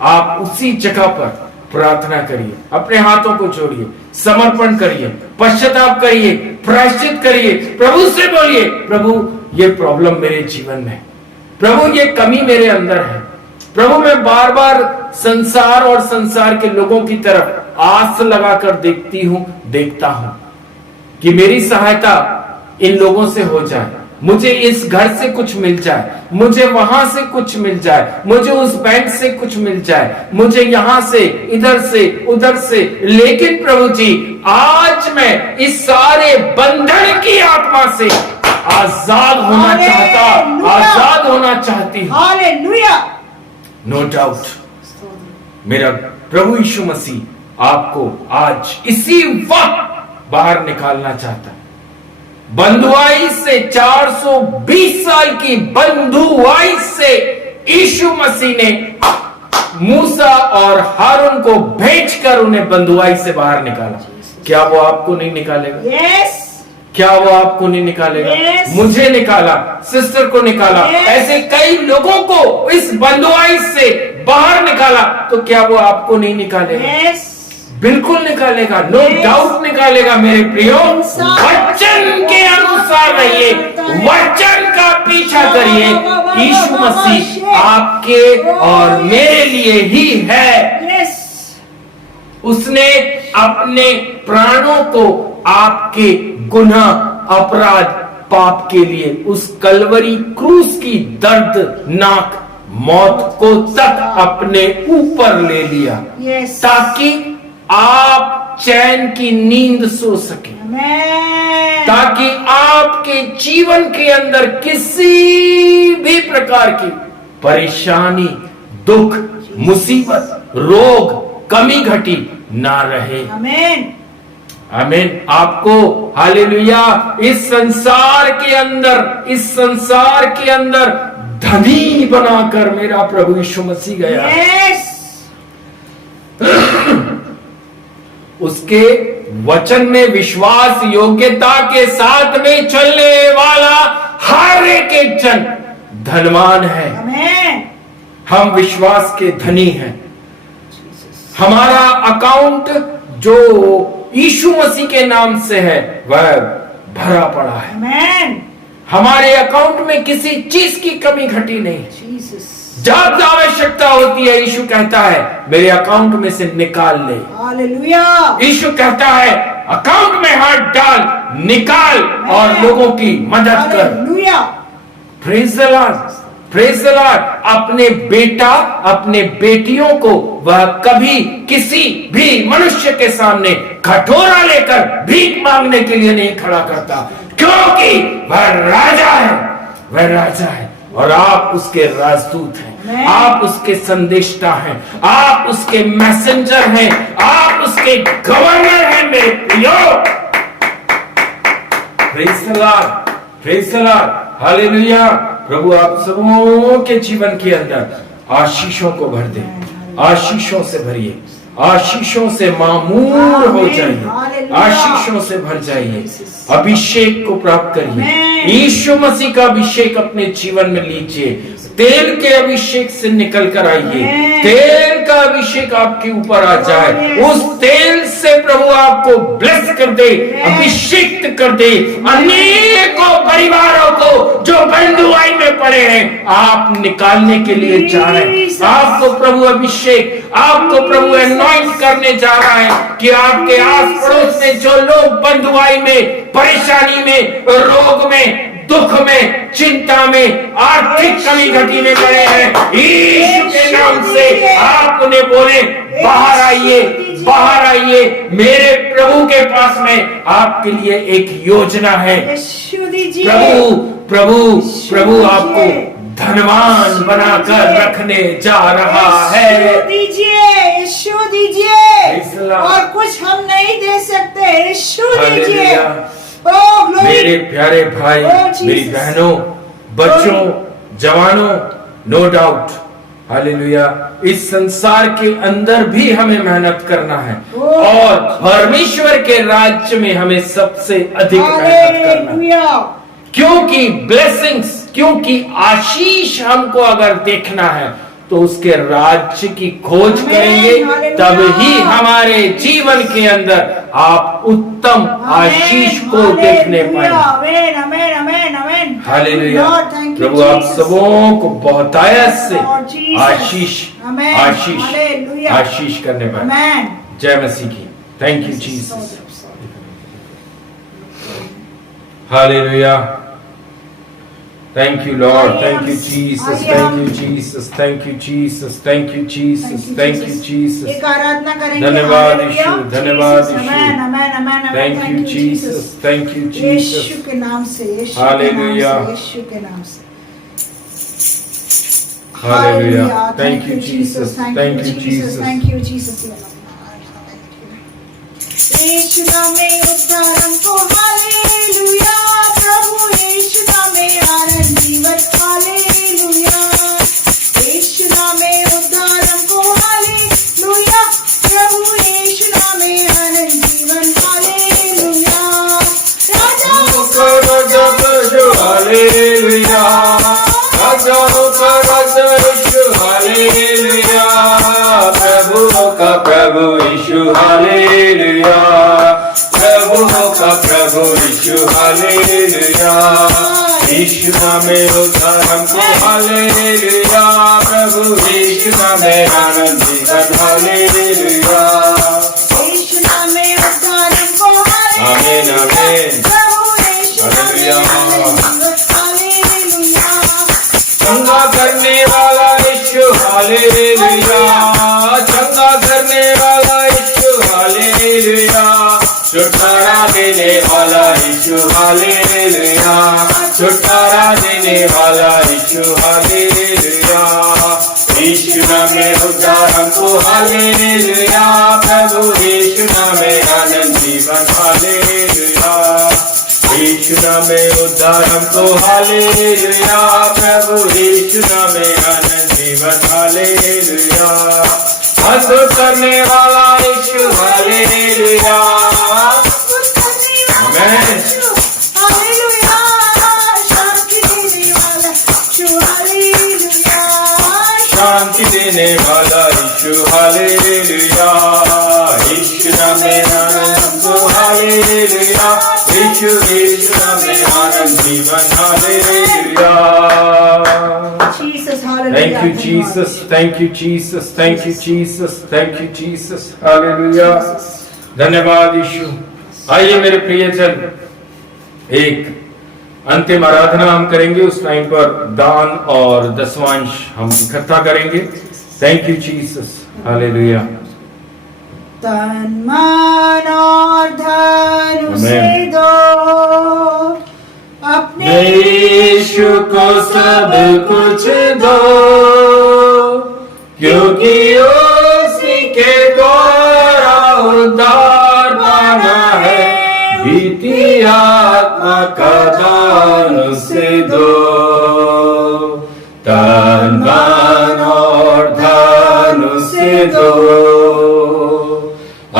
आप उसी जगह पर प्रार्थना करिए, अपने हाथों को जोड़िए, समर्पण करिए, पश्चाताप करिए, प्रायश्चित करिए, प्रभु से बोलिए, प्रभु ये प्रॉब्लम मेरे जीवन में है, प्रभु ये कमी मेरे अंदर है, प्रभु मैं बार बार संसार और संसार के लोगों की तरफ आस लगाकर देखता हूं कि मेरी सहायता इन लोगों से हो जाए, मुझे इस घर से कुछ मिल जाए, मुझे वहां से कुछ मिल जाए, मुझे उस बैंक से कुछ मिल जाए, मुझे यहां से, इधर से, उधर से। लेकिन प्रभु जी, आज मैं इस सारे बंधन की आत्मा से आजाद होना चाहता, आजाद होना चाहती हूं। हालेलुया। नो डाउट मेरा प्रभु यीशु मसीह आपको आज इसी वक्त बाहर निकालना चाहता है। बंधुआई से, 420 साल की बंधुआई से यीशु मसीह ने मूसा और हारून को भेजकर उन्हें बंधुआई से बाहर निकाला। क्या वो आपको नहीं निकालेगा? यस। क्या वो आपको नहीं निकालेगा? Yes. मुझे निकाला, सिस्टर को निकाला, Yes. ऐसे कई लोगों को इस बंधुआई से बाहर निकाला, तो क्या वो आपको नहीं निकालेगा? यस। बिल्कुल निकालेगा, नो Yes. डाउट निकालेगा। मेरे प्रियो, वचन के अनुसार रहिए, वचन का पीछा करिए। यीशु मसीह आपके और मेरे लिए ही है। यस। उसने अपने प्राणों को आपके गुनाह, अपराध, पाप के लिए उस कलवरी क्रूस की दर्दनाक मौत को तक अपने ऊपर ले लिया, यस। ताकि आप चैन की नींद सो सके, आमीन। ताकि आपके जीवन के अंदर किसी भी प्रकार की परेशानी, दुख, मुसीबत, रोग, कमी घटी ना रहे। आमीन। आमीन। आपको हालेलुया इस संसार के अंदर धनी बनाकर मेरा प्रभु यीशु मसीह गया। यस। उसके वचन में विश्वास योग्यता के साथ में चलने वाला हर एक जन धनवान है। आमीन। हम विश्वास के धनी हैं। हमारा अकाउंट जो यीशु मसीह के नाम से है वह भरा पड़ा है। आमीन। हमारे अकाउंट में किसी चीज की कमी घटी नहीं। जीसस। जब आवश्यकता होती है, यीशु कहता है मेरे अकाउंट में से निकाल ले। हालेलुया। यीशु कहता है अकाउंट में हाथ डाल, निकाल और लोगों की मदद कर। Hallelujah. Praise the Lord, praise the Lord. अपने बेटा, अपने बेटियों को वह कभी किसी भी मनुष्य के सामने कटोरा लेकर भीख मांगने के लिए नहीं खड़ा करता, क्योंकि वह राजा है, वह राजा है। और आप उसके राजदूत हैं, Amen. आप उसके संदेष्टा हैं, आप उसके मैसेंजर हैं, आप उसके गवर्नर हैं मेरे प्रियो। Praise the lord, praise the lord, hallelujah. प्रभु आप सबों के जीवन के अंदर आशीषों को भर दे, आशीषों से भरिए, आशीषों से मामूर हो जाइए, आशीषों से भर जाइए, अभिषेक को प्राप्त करिए। यीशु मसीह का अभिषेक अपने जीवन में लीजिए, तेल के अभिषेक से निकल कर आइए, तेल का अभिषेक आपके ऊपर आ जाए, उस तेल से प्रभु आपको ब्लेस कर दे, अभिषेक कर दे। अनेकों परिवारों को जो बंधुआई में पड़े हैं आप निकालने के लिए जा रहे हैं। आपको प्रभु अभिषेक, आपको प्रभु अनॉइंट करने जा रहा है कि आपके आस पड़ोस में जो लोग बंधुआई में, परेशानी में, रोग में, दुख में, चिंता में, आर्थिक कमी घटी में पड़े हैं, यीशु के नाम से आप उन्हें बोले बाहर आइए, बाहर आइए, मेरे प्रभु के पास में आपके लिए एक योजना है। प्रभु प्रभु प्रभु आपको धनवान बनाकर रखने जा रहा है। यीशु दीजिए, और कुछ हम नहीं दे सकते, यीशु दीजिए। मेरे प्यारे भाई, मेरी बहनों, बच्चों, जवानों, नो डाउट, हालेलुया, इस संसार के अंदर भी हमें मेहनत करना है और परमेश्वर के राज्य में हमें सबसे अधिक मेहनत करना है, क्योंकि ब्लेसिंग्स, क्योंकि आशीष हमको अगर देखना है तो उसके राज्य की खोज करेंगे, तब ही हमारे जीवन के अंदर आप उत्तम आशीष को देखने पाएंगे। हालेलुया। प्रभु आप सबों को बहुतायत से आशीष आशीष आशीष करने पाए। जय मसीह की। Thank you Jesus. Hallelujah. Thank you, Lord. Thank you, Jesus. Thank you, Jesus. Thank you, Jesus. Thank you, Jesus. Thank you, Jesus. एक आराधना करेंगे। धन्यवाद यीशु, धन्यवाद यीशु। आमेन, amen, amen, amen. Thank you, Jesus. Thank you, Jesus. यीशु के नाम से, यीशु के नाम Hallelujah. से, यीशु के नाम से। Hallelujah. Thank you, Jesus. Thank you, Jesus. Thank you, Jesus. यीशु नाम में उद्धार हमको, हालेलुया। प्रभु यीशु नाम में आनंद जीवन, हालेलुया। यीशु नाम में उद्धार हमको, हालेलुया। प्रभु यीशु नाम में आनंद जीवन, हालेलुया। राजाओं का राजा यीशु, हालेलुया। राजाओं का राजा यीशु, हालेलुया। प्रभुओं का प्रभु यीशु, हालेलुया। प्रभुओं का प्रभु यीशु, हालेलुया। यीशु नाम में उद्धार हमको, हालेलुया। प्रभु यीशु नाम में आनंद जीवन, हालेलुया। यीशु नाम में उद्धार हमको, आमीन, आमीन। प्रभु यीशु नाम में आनंद जीवन, हालेलुया। चंगा करने वाला यीशु, हालेलुया। चंगा करने वाला यीशु, हालेलुया। छुटकारा देने वाला यीशु, हालेलुया। छुटकारा देने वाला यीशु, हालेलुया। यीशु नाम में उद्धार हमको, हालेलुया। प्रभु यीशु नाम में आनंद जीवन, हालेलुया। यीशु नाम में उद्धार हमको, हालेलुया। प्रभु यीशु नाम में आनंद जीवन, हालेलुया। अद्भुत करने वाला यीशु, हालेलुया। आमेन। हालेलुया। शांति देने वाला यीशु, हालेलुया। शांति देने वाला यीशु, हालेलुया। यीशु नाम में आनंद हमको, हालेलुया। यीशु नाम में आनंद जीवन, hallelujah. Jesus, hallelujah. Thank you, Jesus. Thank you, Jesus. Thank you, Jesus. Thank you, Jesus. Hallelujah. धन्यवाद यीशु। आइए मेरे प्रियजन, एक अंतिम आराधना हम करेंगे। उस टाइम पर दान और दसवांश हम इकट्ठा करेंगे। Thank you Jesus. हालेलुया। तन मन और धन उसे दो, अपने यीशु को सब कुछ दो, क्योंकि उसी के द्वारा उद्धार पाना है। बीती आत्मा का दान उसे दो, तन मन और धन उसे दो।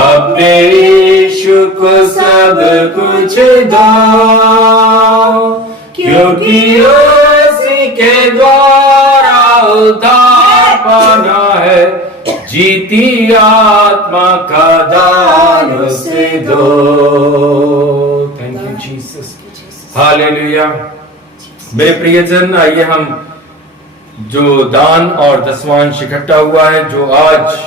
अपने यीशु को सब कुछ दो, क्योंकि उसी के द्वारा उद्धार पाना है। जीती आत्मा का दान उसे दो। Thank you Jesus, hallelujah. मेरे प्रियजन, आइए हम जो दान और दसवांश इकट्ठा हुआ है, जो आज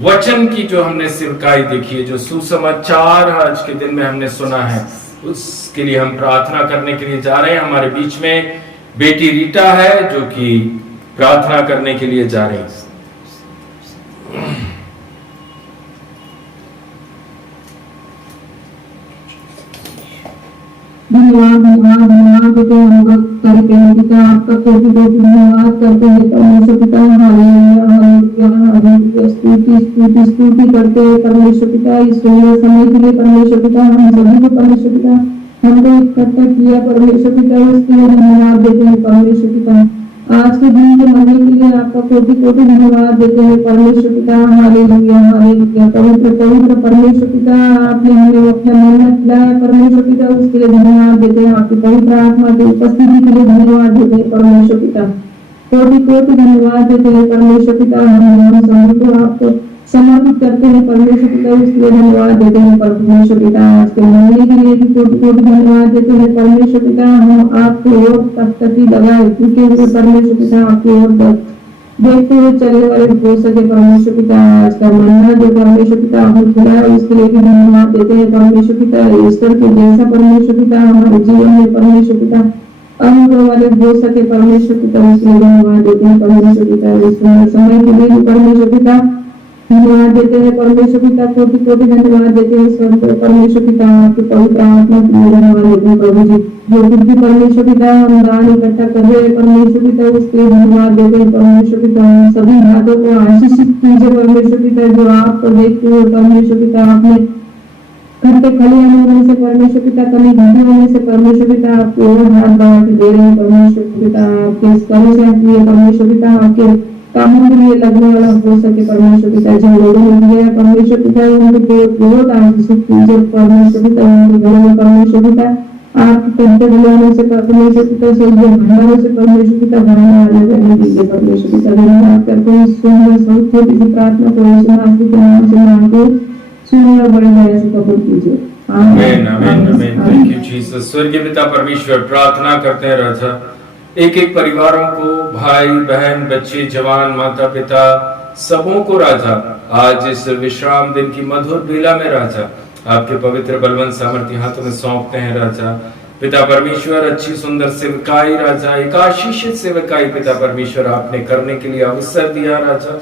वचन की जो हमने सेवकाई देखी है, जो सुसमाचार आज के दिन में हमने सुना है, उसके लिए हम प्रार्थना करने के लिए जा रहे हैं। हमारे बीच में बेटी रीटा है जो कि प्रार्थना करने के लिए जा रही है। धन्यवाद धन्यवाद धन्यवाद देते हैं हम लोग करके पिता, आपका कोटि कोटि धन्यवाद करते हैं परमेश्वर पिता। हालेलुया हालेलुया हालेलुया, स्तुति स्तुति स्तुति करते हैं परमेश्वर पिता। इस सुंदर समय के लिए परमेश्वर पिता, हम सभी को परमेश्वर पिता हमको इकट्ठा किया परमेश्वर पिता, उसके लिए धन्यवाद देते हैं परमेश्वर पिता। आज के दिन के मरने के लिए आपका कोटि कोटि धन्यवाद देते हैं परमेश्वर पिता। हालेलुया हालेलुया, पवित्र पवित्र परमेश्वर पिता, आपने हमें अपना मन खिलाया परमेश्वर पिता, उसके लिए धन्यवाद देते हैं। आपकी पवित्र आत्मा की उपस्थिति के लिए धन्यवाद देते हैं परमेश्वर पिता। कोटि कोटि धन्यवाद देते हैं परमेश्वर पिता। हम सभी को आपको समर्पित करते हैं परमेश्वर पिता, उसके लिए धन्यवाद देते हैं परमेश्वर पिता। आज के मरने के लिए भी कोटि कोटि धन्यवाद देते हैं परमेश्वर पिता। हम आपके ओर तख्ती लगाए झुके हुए परमेश्वर पिता, आपकी ओर देखते हुए चलने वाले हो सके परमेश्वर पिता। आज का मरना जो परमेश्वर पिता आपने खिलाया, उसके लिए भी धन्यवाद देते हैं परमेश्वर पिता। ईश्वर के जैसा परमेश्वर पिता हमारे जीवन में परमेश्वर पिता अनुभव वाले हो सके परमेश्वर पिता, उसके लिए धन्यवाद देते हैं परमेश्वर पिता। इस समय के लिए भी परमेश्वर पिता धन्यवाद देते हैं परमेश्वर पिता, कोटि कोटि धन्यवाद देते हैं स्वर्ग परमेश्वर पिता। आपके पवित्र आत्मा के लिए धन्यवाद देते हैं प्रभु जी। जो कुछ भी परमेश्वर पिता हम दान इकट्ठा कर रहे हैं परमेश्वर पिता, उसके लिए धन्यवाद देते हैं परमेश्वर पिता। सभी हाथों को आशीषित कीजिए परमेश्वर पिता, जो आपको देखते हुए परमेश्वर पिता आपने घंटे खली होने से परमेश्वर पिता, कमी घटी होने से परमेश्वर पिता आपको और हाथ बढ़ा के दे रहे हैं परमेश्वर पिता। आपके स्कॉलर से आपके परमेश्वर पिता आपके कामों के लिए लगने वाला हो सके परमेश्वर पिता। जिन लोगों ने दिया परमेश्वर पिता, उनको बहुत आशीषित कीजिए परमेश्वर पिता। उनके घरों में परमेश्वर पिता आपके कंटे बुलाने से परमेश्वर पिता, स्वर्गीय भंडारों से परमेश्वर पिता भरने वाले रहने दीजिए परमेश्वर पिता। धन्यवाद करते हैं सुंदर छोटी सी प्रार्थना को यीशु मसीह के नाम से मांगते, सुनिए और बड़े दया से कबूल कीजिए। आमीन आमीन आमीन। Thank you Jesus. स्वर्गीय पिता परमेश्वर, प्रार्थना करते हैं राजा, एक एक परिवारों को, भाई बहन बच्चे जवान माता पिता सबों को राजा, आज इस विश्राम दिन की मधुर बेला में राजा आपके पवित्र बलवंत सामर्थ्य हाथों में सौंपते हैं राजा। पिता परमेश्वर, अच्छी सुंदर सेवकाई राजा, एक आशीषित सेवकाई पिता परमेश्वर आपने करने के लिए अवसर दिया राजा,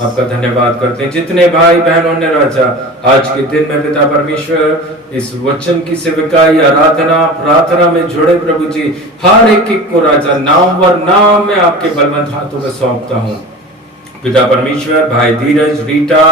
आपका धन्यवाद करते हैं। जितने भाई बहनों ने राजा आज के दिन में पिता परमेश्वर इस वचन की सेवकाई आराधना प्रार्थना में जुड़े प्रभु जी, हर एक को राजा नामवर नाम में आपके बलवंत हाथों में सौंपता हूँ पिता परमेश्वर। भाई धीरज, रीटा,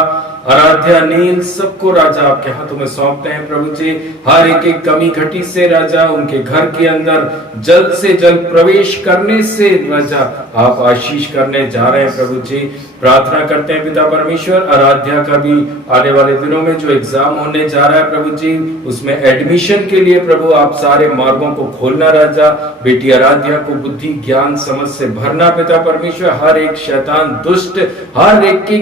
आराध्या, नील सबको राजा आपके हाथों में सौंपते हैं प्रभु जी। हर एक कमी घटी से राजा उनके घर के अंदर जल्द से जल्द प्रवेश करने से राजा आप आशीष करने जा रहे हैं प्रभु जी। प्रार्थना करते हैं पिता परमेश्वर, आराध्या का भी आने वाले दिनों में जो एग्जाम होने जा रहा है प्रभु जी, उसमें एडमिशन के लिए प्रभु आप सारे मार्गों को खोलना राजा। बेटी आराध्या को बुद्धि ज्ञान समझ से भरना पिता परमेश्वर। हर एक शैतान दुष्ट हर एक की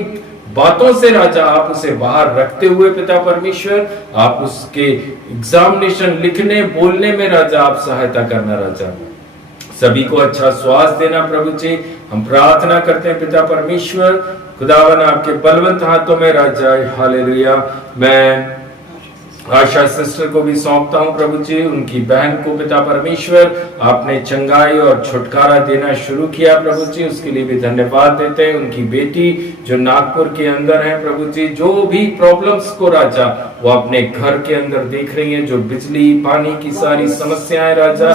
बातों से राजा आप उसे बाहर रखते हुए पिता परमेश्वर, आप उसके एग्जामिनेशन लिखने बोलने में राजा आप सहायता करना राजा। सभी को अच्छा स्वास्थ्य देना प्रभु जी। हम प्रार्थना करते हैं पिता परमेश्वर, खुदावन आपके बलवंत हाथों में राजा। हालेलुया। मैं आशा सिस्टर को भी सौंपता हूं प्रभु जी, उनकी बहन को पिता परमेश्वर आपने चंगाई और छुटकारा देना शुरू किया प्रभु जी, उसके लिए भी धन्यवाद देते हैं। उनकी बेटी जो नागपुर के अंदर है प्रभु जी, जो भी प्रॉब्लम्स को राजा वो अपने घर के अंदर देख रही है, जो बिजली पानी की सारी समस्याएं राजा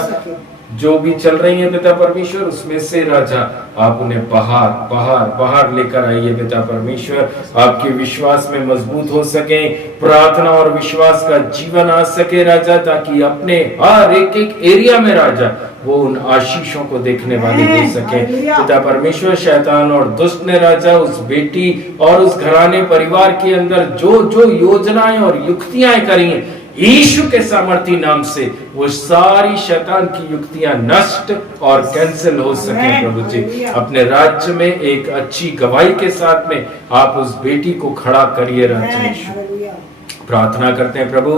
जो भी चल रही है पिता परमेश्वर, उसमें से राजा आप उन्हें बाहर बाहर बाहर लेकर आइए पिता परमेश्वर। आपके विश्वास में मजबूत हो सके, प्रार्थना और विश्वास का जीवन आ सके राजा, ताकि अपने हर एक एक एरिया में राजा वो उन आशीषों को देखने वाले हो सके पिता परमेश्वर। शैतान और दुष्ट ने राजा उस बेटी और उस घराने परिवार के अंदर जो जो योजनाएं और युक्तियां करी हैं, यीशु के सामर्थी नाम से वो सारी शैतान की युक्तियां नष्ट और कैंसिल हो सके प्रभु जी। अपने राज्य में एक अच्छी गवाही के साथ में आप उस बेटी को खड़ा करिए राजा यीशु। प्रार्थना करते हैं प्रभु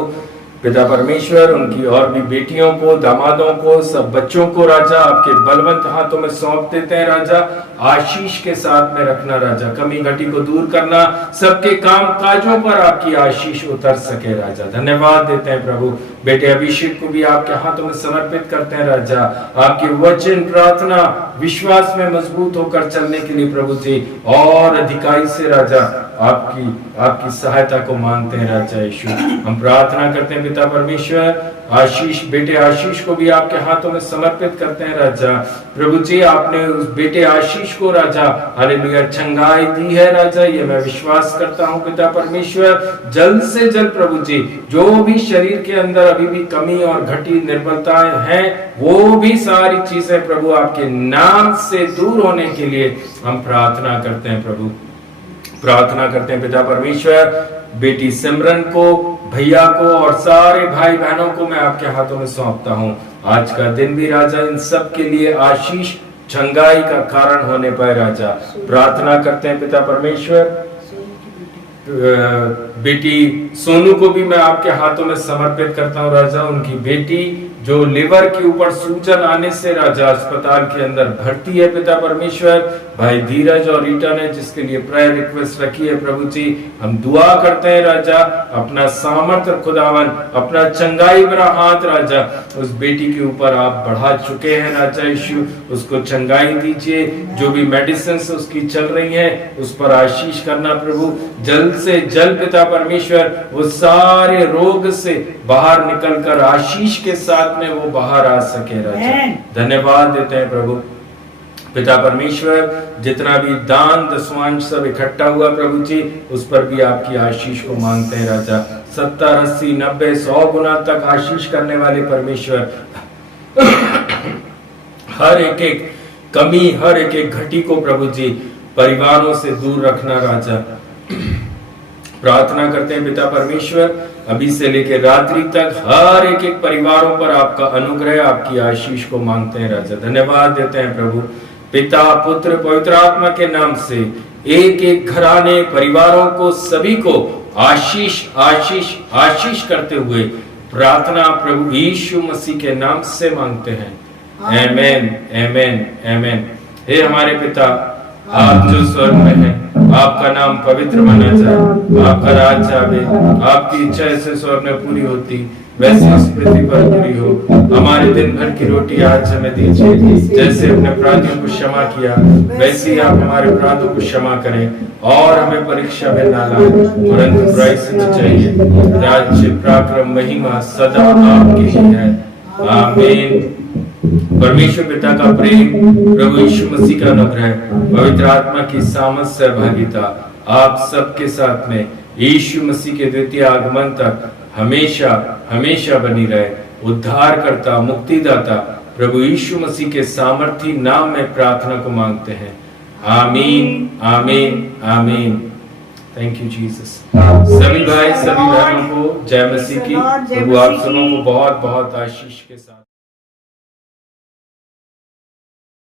पिता परमेश्वर, उनकी और भी बेटियों को, दामादों को, सब बच्चों को राजा आपके बलवंत हाथों में सौंप देते हैं राजा। आशीष के साथ में रखना राजा, कमी घटी को दूर करना, सबके काम काजों पर आपकी आशीष उतर सके राजा। धन्यवाद देते हैं प्रभु। बेटे अभिषेक को भी आपके हाथों में समर्पित करते हैं राजा। आपके वचन, प्रार्थना, विश्वास में मजबूत होकर चलने के लिए प्रभु जी और अधिकारी से राजा आपकी सहायता को मांगते हैं राजा यीशु। हम प्रार्थना करते हैं पिता परमेश्वर, आशीष, बेटे आशीष को भी आपके हाथों में समर्पित करते हैं राजा। प्रभु जी आपने उस बेटे आशीष को राजा हालेलुया चंगाई दी है राजा, ये मैं विश्वास करता हूँ पिता परमेश्वर। जल्द से जल्द प्रभु जी जो भी शरीर के अंदर अभी भी कमी और घटी निर्बलताएं हैं, वो भी सारी चीजें प्रभु आपके नाम से दूर होने के लिए हम प्रार्थना करते हैं प्रभु। प्रार्थना करते हैं पिता परमेश्वर, बेटी सिमरन को, भैया को और सारे भाई बहनों को मैं आपके हाथों में सौंपता हूँ। आज का दिन भी राजा इन सब के लिए आशीष चंगाई का कारण होने पाए राजा। प्रार्थना करते हैं पिता परमेश्वर, बेटी सोनू को भी मैं आपके हाथों में समर्पित करता हूँ राजा। उनकी बेटी जो लिवर के ऊपर सूजन आने से राजा अस्पताल के अंदर भर्ती है पिता परमेश्वर। भाई धीरज और रीटा ने जिसके लिए प्रायर रिक्वेस्ट रखी है प्रभु जी, हम दुआ करते हैं राजा, अपना सामर्थ्य खुदावन, अपना चंगाई भरा हाथ राजा उस बेटी के ऊपर आप बढ़ा चुके हैं राजा यीशु। उसको चंगाई दीजिए, जो भी मेडिसिन उसकी चल रही है उस पर आशीष करना प्रभु। जल्द से जल्द पिता परमेश्वर वो सारे रोग से बाहर निकलकर आशीष के साथ में वो बाहर आ सके राजा। धन्यवाद देते हैं प्रभु पिता परमेश्वर। जितना भी दान दसवांश सब इकट्ठा हुआ प्रभु जी, उस पर भी आपकी आशीष को मांगते हैं राजा। 70, 80, 90, 100 गुना तक आशीष करने वाले परमेश्वर, हर एक कमी, हर एक घटी को प्रभु जी परिवारों से दूर रखना राजा। प्रार्थना करते हैं पिता परमेश्वर, अभी से लेकर रात्रि तक हर एक परिवारों पर आपका अनुग्रह, आपकी आशीष को मांगते हैं राजा। धन्यवाद देते हैं प्रभु पिता, पुत्र, पवित्र आत्मा के नाम से एक एक घराने, परिवारों को, सभी को आशीष आशीष आशीष करते हुए प्रार्थना प्रभु यीशु मसीह के नाम से मांगते हैं। आमेन, आमेन, आमेन। हे हमारे पिता, आप जो स्वर्ग में हैं, आपका नाम पवित्र माना जाए, आपका राज्य आवे, आपकी इच्छा ऐसे स्वर्ग में पूरी होती वैसे इस पृथ्वी पर पूरी हो। हमारे दिन भर की रोटी आज हमें दीजिए, जैसे अपने अपराधियों को क्षमा किया वैसे ही आप हमारे अपराधों को क्षमा करें, और हमें परीक्षा में ना लाएं, परंतु बुराई से बचाइए। राज्य, पराक्रम, महिमा सदा आपकी ही है। आमीन। परमेश्वर पिता का प्रेम, प्रभु यीशु मसीह का अनुग्रह, पवित्र आत्मा की सामर्थ सहभागिता आप सबके साथ में यीशु मसीह के द्वितीय आगमन तक हमेशा हमेशा बनी रहे। उद्धारकर्ता, मुक्तिदाता प्रभु यीशु मसीह के सामर्थी नाम में प्रार्थना को मांगते हैं। आमीन, आमीन, आमीन। Thank you Jesus. सभी भाई, सभी बहनों को जय मसीह की। प्रभु आप सबों को बहुत बहुत आशीष के साथ